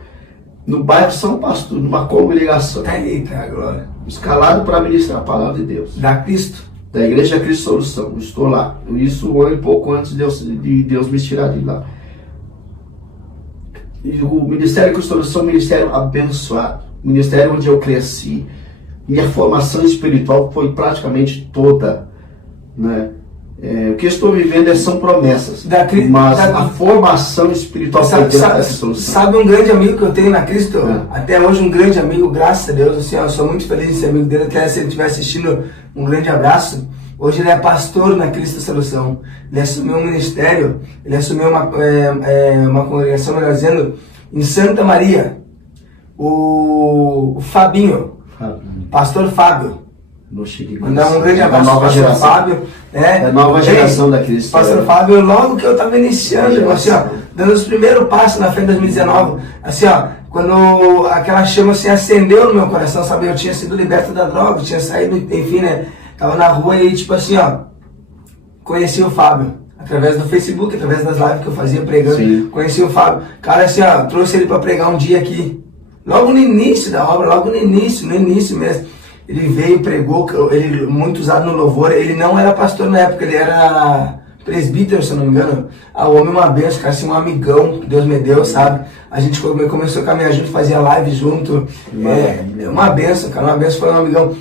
no bairro São Pastor, numa congregação. Eita, glória. Escalado para ministrar a palavra de Deus. Da Cristo? Da Igreja Cristo Solução. Estou lá. Isso um pouco antes de Deus me tirar de lá. E o Ministério Cristo Solução é um ministério abençoado. Ministério onde eu cresci. Minha formação espiritual foi praticamente toda, né? O que eu estou vivendo são promessas, mas a formação espiritual foi dentro dessa solução. Sabe um grande amigo que eu tenho na Cristo? Até hoje um grande amigo, graças a Deus, assim, eu sou muito feliz em ser amigo dele, até se ele estiver assistindo, um grande abraço. Hoje ele é pastor na Cristo Solução. Ele assumiu um ministério, ele assumiu uma congregação, melhor dizendo, em Santa Maria. O Fabinho, pastor Fábio. Mandar um grande abraço para o pastor Fábio. A nova geração da Cristo. Pastor Fábio, logo que eu estava iniciando, assim, ó, dando os primeiros passos na fé de 2019, assim, ó, quando aquela chama se acendeu no meu coração, sabe, eu tinha sido liberto da droga, tinha saído, enfim, né, tava na rua e, tipo assim, ó, conheci o Fábio, através do Facebook, através das lives que eu fazia pregando. Sim. Conheci o Fábio, cara, assim, ó, trouxe ele para pregar um dia aqui, logo no início da obra, logo no início mesmo. Ele veio, pregou, ele muito usado no louvor. Ele não era pastor na época, ele era presbítero, se eu não me engano. O homem é uma benção, cara, assim, um amigão que Deus me deu, sabe? A gente começou a caminhar junto, fazia live junto. Uma benção, cara, uma benção, foi um amigão.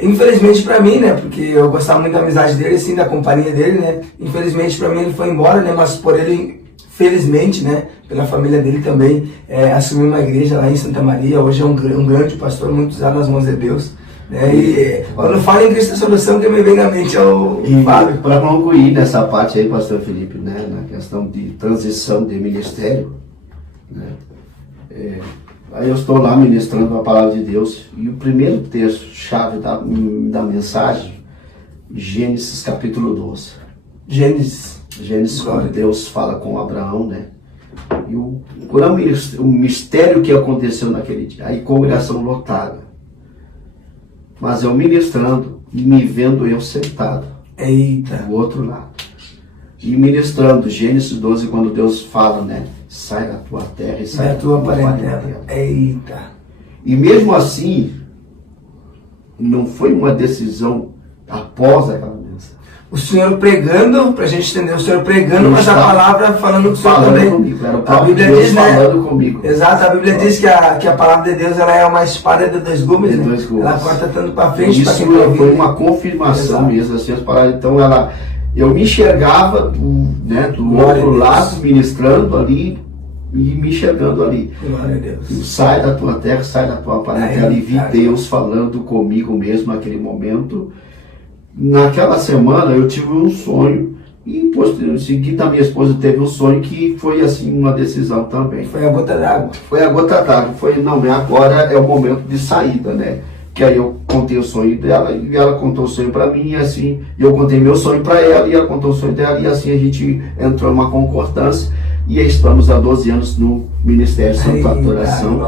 Infelizmente pra mim, né, porque eu gostava muito da amizade dele, assim, da companhia dele, né. Infelizmente pra mim ele foi embora, né, mas por ele, felizmente, né, pela família dele também, assumiu uma igreja lá em Santa Maria. Hoje é um grande pastor, muito usado nas mãos de Deus. E quando falo em Cristo Solução, que me vem na mente é o Fábio. Para concluir nessa parte aí, pastor Felipe, né, na questão de transição de ministério, né, aí eu estou lá ministrando a palavra de Deus, e o primeiro texto-chave da mensagem, Gênesis capítulo 12. Gênesis, quando Deus fala com Abraão, né, e o mistério que aconteceu naquele dia, aí congregação lotada. Mas eu ministrando e me vendo eu sentado. Eita. Do outro lado. E ministrando, Gênesis 12, quando Deus fala, né? Sai da tua terra e sai da tua parentela. Eita. E mesmo assim, não foi uma decisão após aquela mensagem. o senhor pregando, pra gente entender, o senhor pregando, mas a palavra falando com o senhor falando também. Comigo. Era o A próprio Bíblia Deus diz, né? falando comigo. Exato, a Bíblia diz que a palavra de Deus ela é uma espada de dois gumes, né? Ela corta tanto para frente para isso quem tá ouvindo. Foi uma confirmação mesmo, assim, as palavras. Então eu me enxergava do outro lado, ministrando ali e me enxergando ali. Glória a Deus. Sai da tua terra, sai da tua parentela, e vi Deus falando comigo mesmo naquele momento. Naquela semana eu tive um sonho, e em seguida a minha esposa teve um sonho que foi assim uma decisão também. Foi a gota d'água. Foi a gota d'água, agora é o momento de saída, né? Que aí eu contei o sonho dela e ela contou o sonho para mim, e assim, eu contei meu sonho para ela e ela contou o sonho dela, e assim a gente entrou numa concordância e estamos há 12 anos no Ministério Santo Adoração.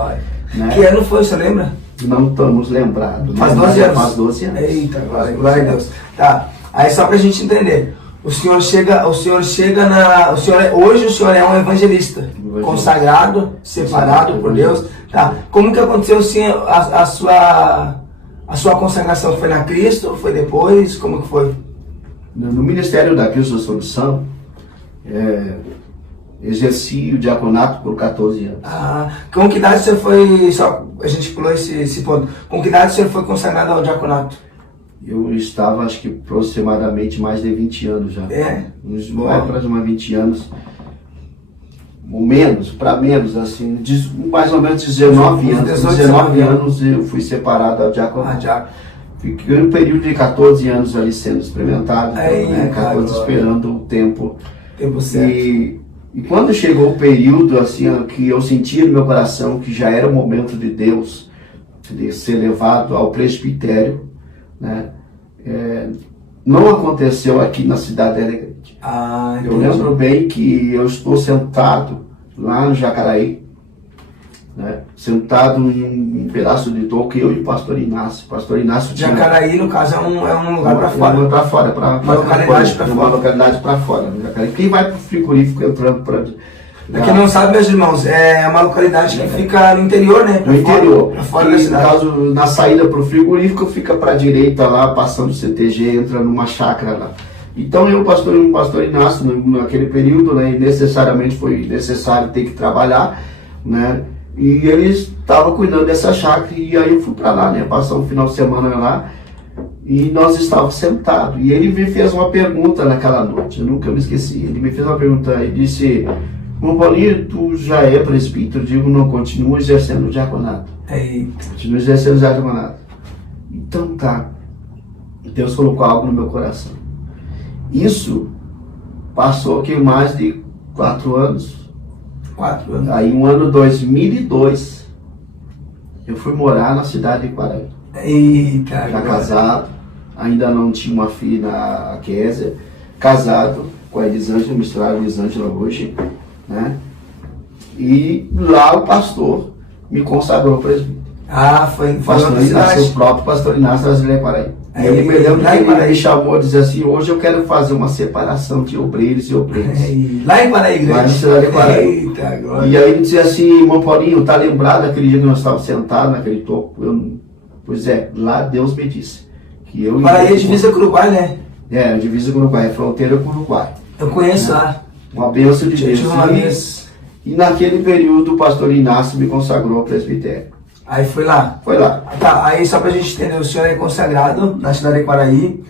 Né? Que ano foi, você lembra? Não estamos lembrados. Faz 12 anos. Faz 12 anos. Eita, glória a Deus. Tá, aí só pra gente entender. Hoje o senhor é um evangelista, consagrado, separado por Deus. Tá. Como que aconteceu assim a sua consagração? Foi na Cristo ou foi depois? Como que foi? No Ministério da Cristo da Solução, exerci o diaconato por 14 anos. Com que idade você foi, só a gente pulou esse ponto, com que idade você foi consagrado ao diaconato? Eu estava, acho que aproximadamente mais de 20 anos já. Aproximadamente 20 anos. Ou menos, para menos, assim, mais ou menos 19 anos. 19 anos eu fui separado ao diaconato. Fiquei um período de 14 anos ali sendo experimentado, 14 esperando o tempo certo. E quando chegou o período assim que eu sentia no meu coração que já era o momento de Deus de ser levado ao presbitério, né? Não aconteceu aqui na cidade da Alegrete. Eu lembro bem que eu estou sentado lá no Jacaraí, né? Sentado em um pedaço de toco, eu e o pastor Inácio. Pastor Inácio tinha... Jacaraí, no caso, é um lugar para fora. Uma localidade para fora. Uma localidade para fora. Quem vai para o frigorífico entrando para... Pra quem não sabe, meus irmãos, é uma localidade que fica no interior, né? No interior. Pra fora da cidade. No caso, na saída para o frigorífico, fica para a direita lá, passando o CTG, entra numa chácara lá. Então eu, pastor Inácio, naquele período, né, necessariamente foi necessário ter que trabalhar, né? E ele estava cuidando dessa chácara, e aí eu fui para lá, né? Passar um final de semana lá, e nós estávamos sentados. E ele me fez uma pergunta naquela noite, eu nunca me esqueci. Ele me fez uma pergunta e disse: "Irmão Paulinho, tu já é presbítero?" Eu digo: "Não, continua exercendo o diaconato." Continua exercendo o diaconato. Então tá. Deus colocou algo no meu coração. Isso passou aqui mais de 4 anos. 4 anos. Aí, no ano 2002, eu fui morar na cidade de Quaraí. Eita, já casado, ainda não tinha uma filha, a Kézia, casado com a Elisângela, misturada Elisângela hoje, né? E lá o pastor me consagrou presbítero. Foi o próprio pastor Inácio Brasileiro Quaraí. Aí ele me chamou e disse assim: "Hoje eu quero fazer uma separação de obreiros e obreiras." Lá em Quaraí, lá na cidade de Quaraí. E aí ele dizia assim: "Irmão Paulinho, tá lembrado daquele dia que nós estávamos sentados naquele topo?" Pois é, lá Deus me disse que eu... Quaraí é divisa com o Uruguai, né? É, divisa com o Uruguai, fronteira com o Uruguai. Eu conheço lá. Uma bênção de Deus. E naquele período o pastor Inácio me consagrou ao presbitério. Aí foi lá? Foi lá. Tá, aí só pra gente entender, o senhor é consagrado na cidade de Quaraí,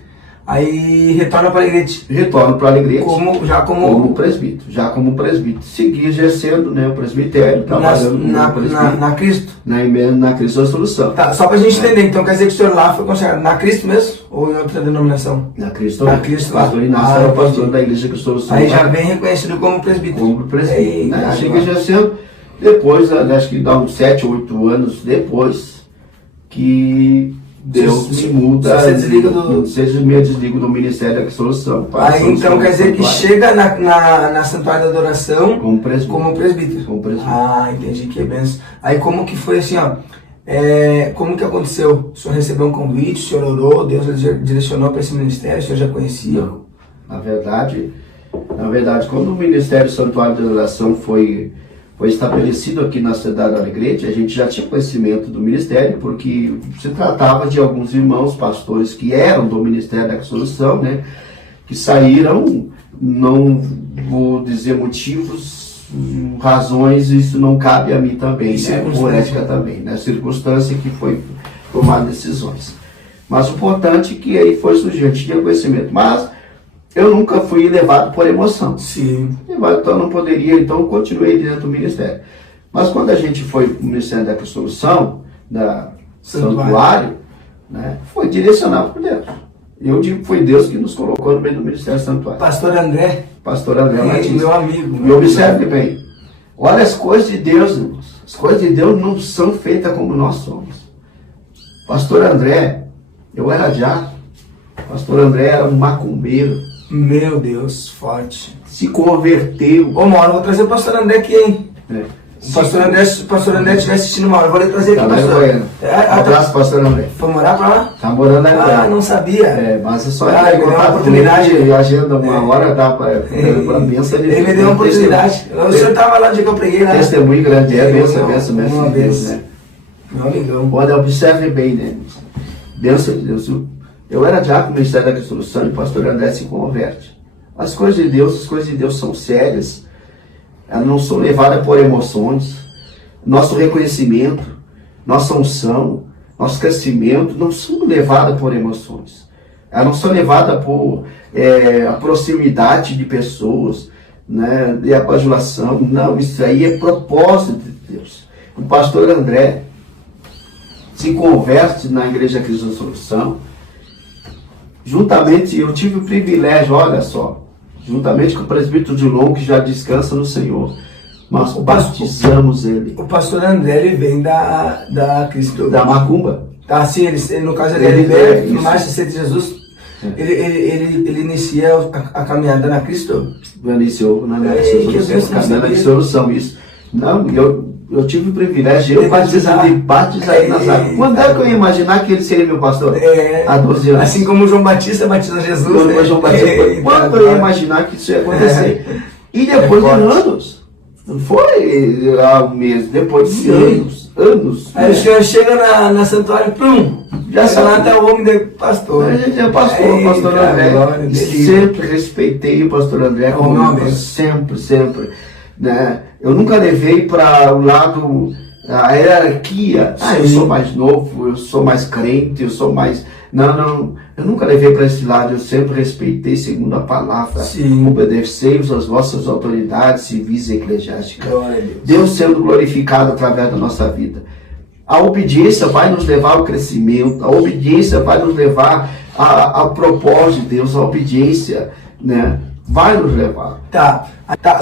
aí retorna para a igreja. Retorno para a igreja. Como presbítero. Segui exercendo, né, o presbitério, trabalhando na Cristo? Na Cristo da Solução. Tá, só pra gente entender, então quer dizer que o senhor lá foi consagrado na Cristo mesmo? Ou em outra denominação? Na Cristo. O pastor Inácio era o pastor da igreja Cristo da Solução. Aí já vem reconhecido como presbítero. Como presbítero, né? Chega exercendo. Depois, acho que dá uns 7 ou 8 anos depois, que Deus me muda. Você desliga do... Você me desliga do Ministério da Solução. Aí então quer dizer que chega na Santuário da Adoração como presbítero. Entendi, que benção. Aí como que foi assim, como que aconteceu? O senhor recebeu um convite, o senhor orou, Deus direcionou para esse ministério, o senhor já conhecia? Não. Na verdade, quando o Ministério Santuário da Adoração foi estabelecido aqui na cidade da Alegrete, a gente já tinha conhecimento do ministério, porque se tratava de alguns irmãos pastores que eram do Ministério da Solução, né, que saíram, não vou dizer motivos, razões, isso não cabe a mim também, né? Por ética também, né? Circunstância que foi tomar decisões. Mas o importante é que aí foi surgindo, tinha conhecimento. Mas eu nunca fui levado por emoção. Sim. Então não poderia, então continuei dentro do ministério. Mas quando a gente foi para o Ministério da Solução, da Santuário, né, foi direcionado por Deus. Eu digo que foi Deus que nos colocou no meio do Ministério Santuário. Pastor André. Pastor André Martins. Meu amigo. E observe bem. Olha as coisas de Deus, irmãos. As coisas de Deus não são feitas como nós somos. Pastor André, eu era diácono. Pastor André era um macumbeiro. Meu Deus, forte. Se converteu. Ô, Mauro, eu vou trazer o pastor André aqui, hein? Se O pastor André estiver assistindo, Mauro, eu vou lhe trazer aqui, tá pastor. Um abraço, pastor André. Foi morar pra lá? Tá morando aí. Ah, não sabia. Mas é só ele me deu uma oportunidade. E agenda uma hora, dá pra benção. Ele me deu uma oportunidade. O senhor tava lá no dia que eu preguei, né? Testemunho grande, benção mesmo. Uma vez, né? Meu amigão. Olha, observe bem, né? Benção de Deus. Eu era diácono no Ministério da Solução e o pastor André se converte. As coisas de Deus são sérias. Elas não são levadas por emoções. Nosso reconhecimento, nossa unção, nosso crescimento não são levadas por emoções. Elas não são levadas por a proximidade de pessoas, né, de a bajulação. Não, isso aí é propósito de Deus. O pastor André se converte na Igreja Cristo da Solução. Juntamente, eu tive o privilégio, olha só, juntamente com o presbítero Dilon, que já descansa no Senhor, nós batizamos ele. O pastor André, ele vem da Cristo. Da Macumba. Tá, sim, ele no caso ele é liberto, no mais de Jesus. Ele inicia a caminhada na Cristo. Iniciou na caminhada de solução, isso. Não, eu tive o privilégio de batizar nas águas. Quando é que eu ia imaginar que ele seria meu pastor? Há 12 anos. Assim como João Batista batizou Jesus. João Batista, quando eu ia imaginar que isso ia acontecer? E depois de anos. Não foi há um mês, depois de anos. Aí o senhor chega na santuário, já está lá até o homem do pastor. A gente é pastor André. Sempre respeitei o pastor André como sempre. Né? Eu nunca levei para o lado, a hierarquia. Eu sou mais novo, eu sou mais crente, eu sou mais... Não, eu nunca levei para esse lado, eu sempre respeitei segundo a palavra. Obedecei-vos às vossas autoridades civis e eclesiásticas. Deus sendo glorificado através da nossa vida. A obediência vai nos levar ao crescimento, a obediência vai nos levar ao propósito de Deus, a obediência, né, vai nos levar. Tá.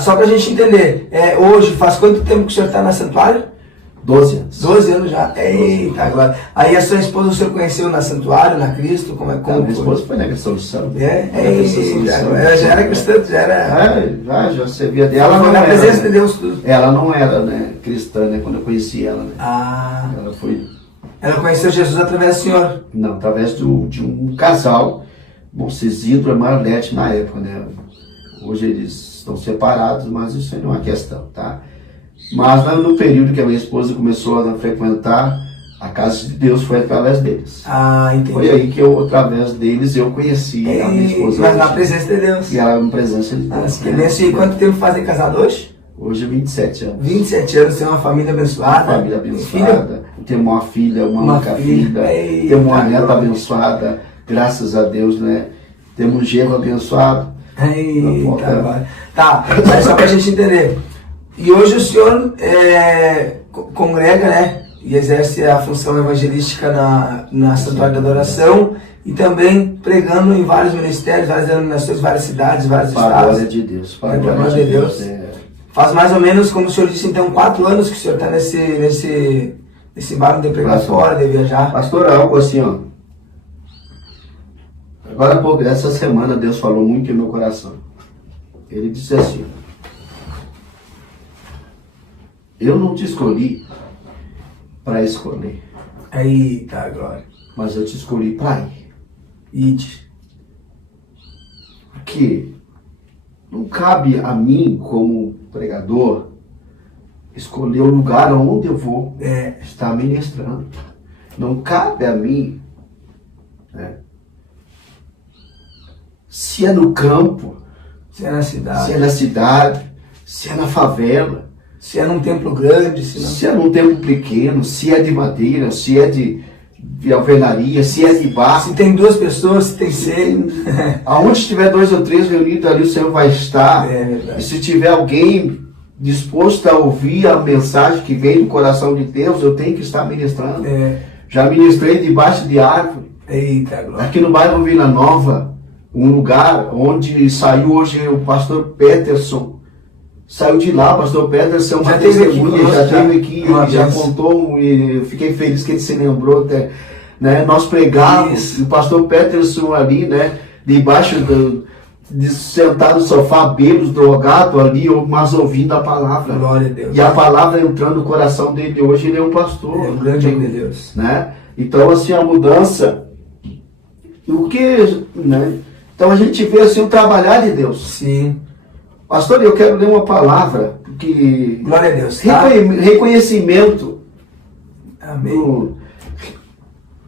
Só para a gente entender, hoje, faz quanto tempo que o senhor está na santuário? 12 anos. 12 anos já. Eita, agora. Aí a sua esposa o senhor conheceu na Santuário, na Cristo? Como minha esposa foi na Solução. Ela já era cristã, já era. Já servia dela. Ela foi na presença de Deus tudo. Ela não era, né, cristã, né, quando eu conheci ela, né? Ela foi. Ela conheceu Jesus através do senhor? Não, através de um casal, Isidro e Marlete na época, né? Hoje eles estão separados, mas isso aí não é uma questão, tá? Mas no período que a minha esposa começou a frequentar a casa de Deus, foi através deles. Entendi. Foi aí que através deles, eu conheci a minha esposa. Mas na presença de Deus. E ela na presença de Deus. E quanto tempo fazem casado hoje? Hoje 27 anos. 27 anos, tem uma família abençoada. Uma família abençoada. Temos uma filha, uma única filha. Temos uma neta abençoada, graças a Deus, né? Temos um genro abençoado. Tá, mas só pra gente entender. E hoje o senhor congrega, né, e exerce a função evangelística na Santuário da Adoração e também pregando em vários ministérios, várias denominações, várias cidades, vários estados. Para a glória de Deus. Para a glória de Deus. Faz mais ou menos, como o senhor disse, então, 4 anos que o senhor está nesse barco de pregar fora, de viajar. Pastor, algo assim, ó. Agora há pouco, essa semana, Deus falou muito em meu coração. Ele disse assim: eu não te escolhi para escolher. Eita, glória. Mas eu te escolhi para ir. Ide. Porque não cabe a mim, como pregador, escolher o lugar onde eu vou estar ministrando. Não cabe a mim se é no campo, Se é na cidade. se é na cidade, se é na favela, Se é num templo grande, se não... se é num templo pequeno, se é de madeira, se é de alvenaria, se é de barro. Se tem 2 pessoas, se tem 100. Aonde estiver 2 ou 3 reunidos, ali o Senhor vai estar. É verdade. E se tiver alguém disposto a ouvir a mensagem que vem do coração de Deus, eu tenho que estar ministrando. Já ministrei debaixo de árvore. Eita, glória. Aqui no bairro Vila Nova, um lugar onde saiu hoje o pastor Peterson. Saiu de lá, o pastor Peterson, uma testemunha, já esteve aqui, ele já contou, e eu fiquei feliz que ele se lembrou até, né? Nós pregávamos, e o pastor Peterson ali, né, debaixo sentado no sofá, bêbado, drogado ali, mas ouvindo a palavra. Glória a Deus. E a palavra entrando no coração dele hoje, ele é um pastor. É um grande homem de Deus. Né? Então, assim, a mudança, o que, né? Então a gente vê assim o trabalhar de Deus. Sim. Pastor, eu quero ler uma palavra, porque Glória a Deus. Tá? Reconhecimento. Amém.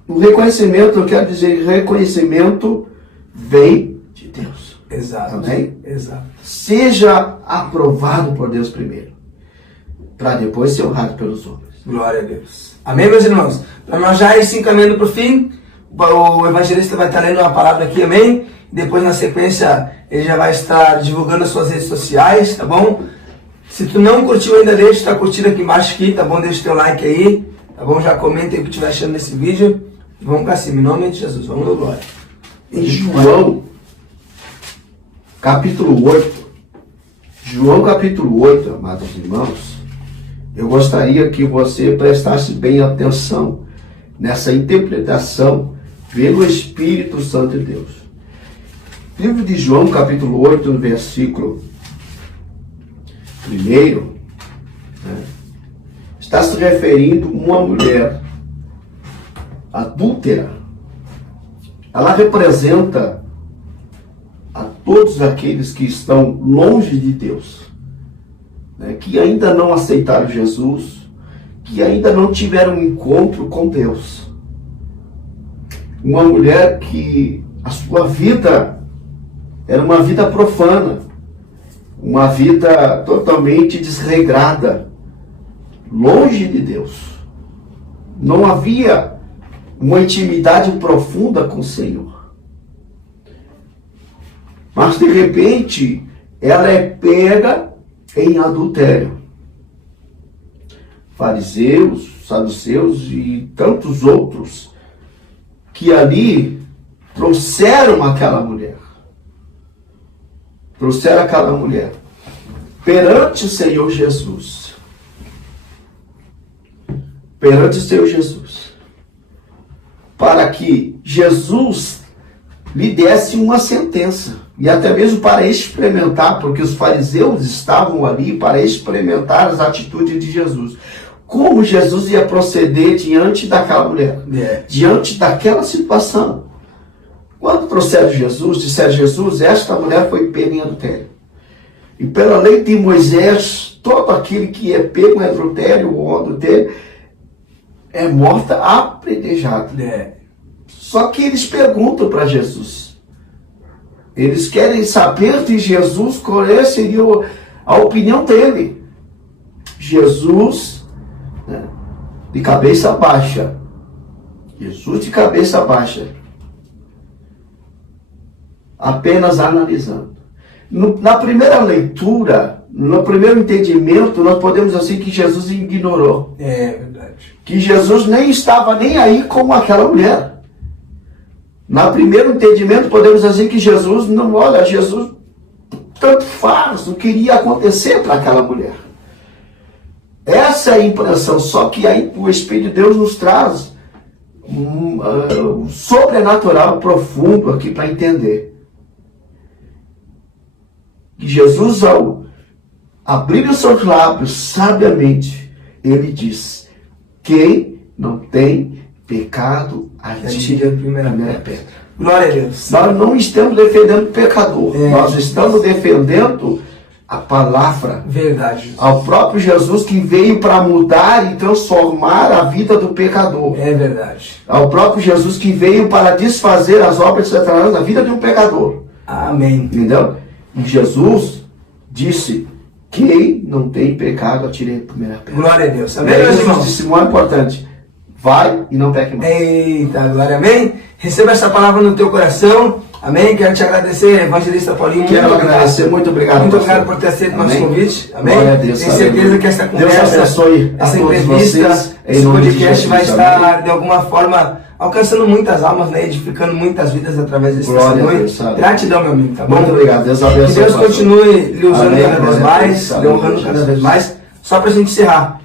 O reconhecimento, eu quero dizer, reconhecimento vem de Deus. Exato. Amém? Exato. Seja aprovado por Deus primeiro, para depois ser honrado pelos homens. Glória a Deus. Amém, meus irmãos? Para nós já ir se encaminhando para o fim, o evangelista vai estar lendo uma palavra aqui, amém? Depois, na sequência, ele já vai estar divulgando as suas redes sociais, tá bom? Se tu não curtiu ainda, deixa tua curtida aqui embaixo, aqui, tá bom? Deixa teu like aí, tá bom? Já comenta aí o que estiver achando desse vídeo. E vamos para cima, em nome de Jesus. Vamos dar glória. Em João, capítulo 8. João, capítulo 8, amados irmãos. Eu gostaria que você prestasse bem atenção nessa interpretação pelo Espírito Santo de Deus. Livro de João, capítulo 8, versículo 1, né, está se referindo a uma mulher adúltera. Ela representa a todos aqueles que estão longe de Deus, né, que ainda não aceitaram Jesus, que ainda não tiveram um encontro com Deus. Uma mulher que a sua vida era uma vida profana, uma vida totalmente desregrada, longe de Deus. Não havia uma intimidade profunda com o Senhor. Mas de repente, ela é pega em adultério. Fariseus, saduceus e tantos outros que ali trouxeram aquela mulher. Trouxeram aquela mulher perante o Senhor Jesus. Perante o Senhor Jesus. Para que Jesus lhe desse uma sentença. E até mesmo para experimentar, porque os fariseus estavam ali para experimentar as atitudes de Jesus. Como Jesus ia proceder diante daquela mulher, diante daquela situação. Quando trouxeram Jesus, disseram Jesus, esta mulher foi pega em adultério. E pela lei de Moisés, todo aquele que é pego em adultério ou adultério é morta apedrejado. Só que eles perguntam para Jesus. Eles querem saber de Jesus qual seria a opinião dele. Jesus, né, de cabeça baixa. Jesus de cabeça baixa. Apenas analisando. Na primeira leitura, no primeiro entendimento, nós podemos assim que Jesus ignorou. É verdade. Que Jesus nem estava nem aí com aquela mulher. No primeiro entendimento, podemos dizer que Jesus não, olha, Jesus tanto faz, não queria acontecer para aquela mulher. Essa é a impressão, só que aí o Espírito de Deus nos traz um sobrenatural profundo aqui para entender. Que Jesus, ao abrir os seus lábios sabiamente, ele diz: quem não tem pecado, atire a primeira pedra. Glória a Deus. Nós não estamos defendendo o pecador, nós estamos defendendo a palavra. Verdade. Ao próprio Jesus que veio para mudar e transformar a vida do pecador. É verdade. Ao próprio Jesus que veio para desfazer as obras de Satanás na vida de um pecador. Amém. Entendeu? E Jesus disse: quem não tem pecado, atire a primeira pedra. Glória a Deus. Amém, E aí meus Jesus irmãos? disse: muito importante, vai e não peque mais. Eita, glória, amém? Receba essa palavra no teu coração, amém? Quero te agradecer, evangelista Paulinho. Quero agradecer, muito obrigado. Muito pastor. obrigado por ter aceito nosso Amém. convite, amém? Glória a Deus. Tenho certeza que essa Deus conversa, abençoe a essa todos entrevista, vocês, em esse nome de podcast Jesus, vai estar, amém. de alguma forma, alcançando muitas almas, né? Edificando muitas vidas através desse Glória a testemunho. Deus, sabe? Gratidão, meu amigo, tá bom? Muito obrigado. Deus abençoe. Que Deus pastor. continue lhe usando Amém. cada vez Glória a mais, Deus, lhe honrando amém, cada Jesus. vez mais. Só pra gente encerrar,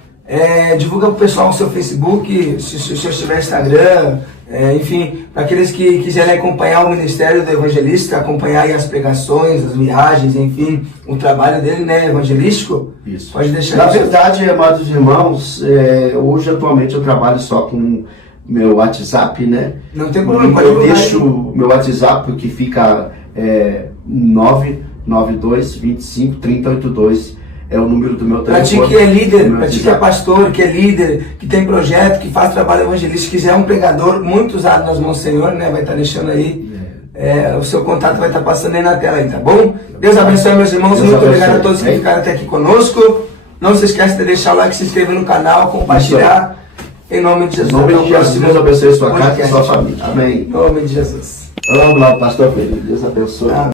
divulga pro pessoal o seu Facebook, se o senhor tiver Instagram, enfim, para aqueles que quiserem acompanhar o ministério do evangelista, acompanhar aí as pregações, as viagens, enfim, o trabalho dele, né, evangelístico. Isso. Pode deixar Na isso. verdade, amados irmãos, hoje atualmente eu trabalho só com meu WhatsApp, né? Não tem problema, pode Eu divulgar deixo aí. meu WhatsApp que fica 992 25 3082. É o número do meu Para telefone. ti que é líder, do meu para ti que é WhatsApp. pastor, que é líder, que tem projeto, que faz trabalho evangelístico, quiser um pregador muito usado nas mãos do Senhor, né? Vai estar deixando aí. O seu contato vai estar passando aí na tela aí, tá bom? Deus abençoe, meus irmãos. Deus Muito abençoe. obrigado a todos que ficaram até aqui conosco. Não se esqueça de deixar o like, se inscrever no canal, compartilhar. Em nome de Jesus. Em nome Até o de Jesus, próximo Deus abençoe sua casa e podcast. sua família. Amém. Em nome de Jesus. Vamos lá, pastor Felipe. Deus abençoe. Amém.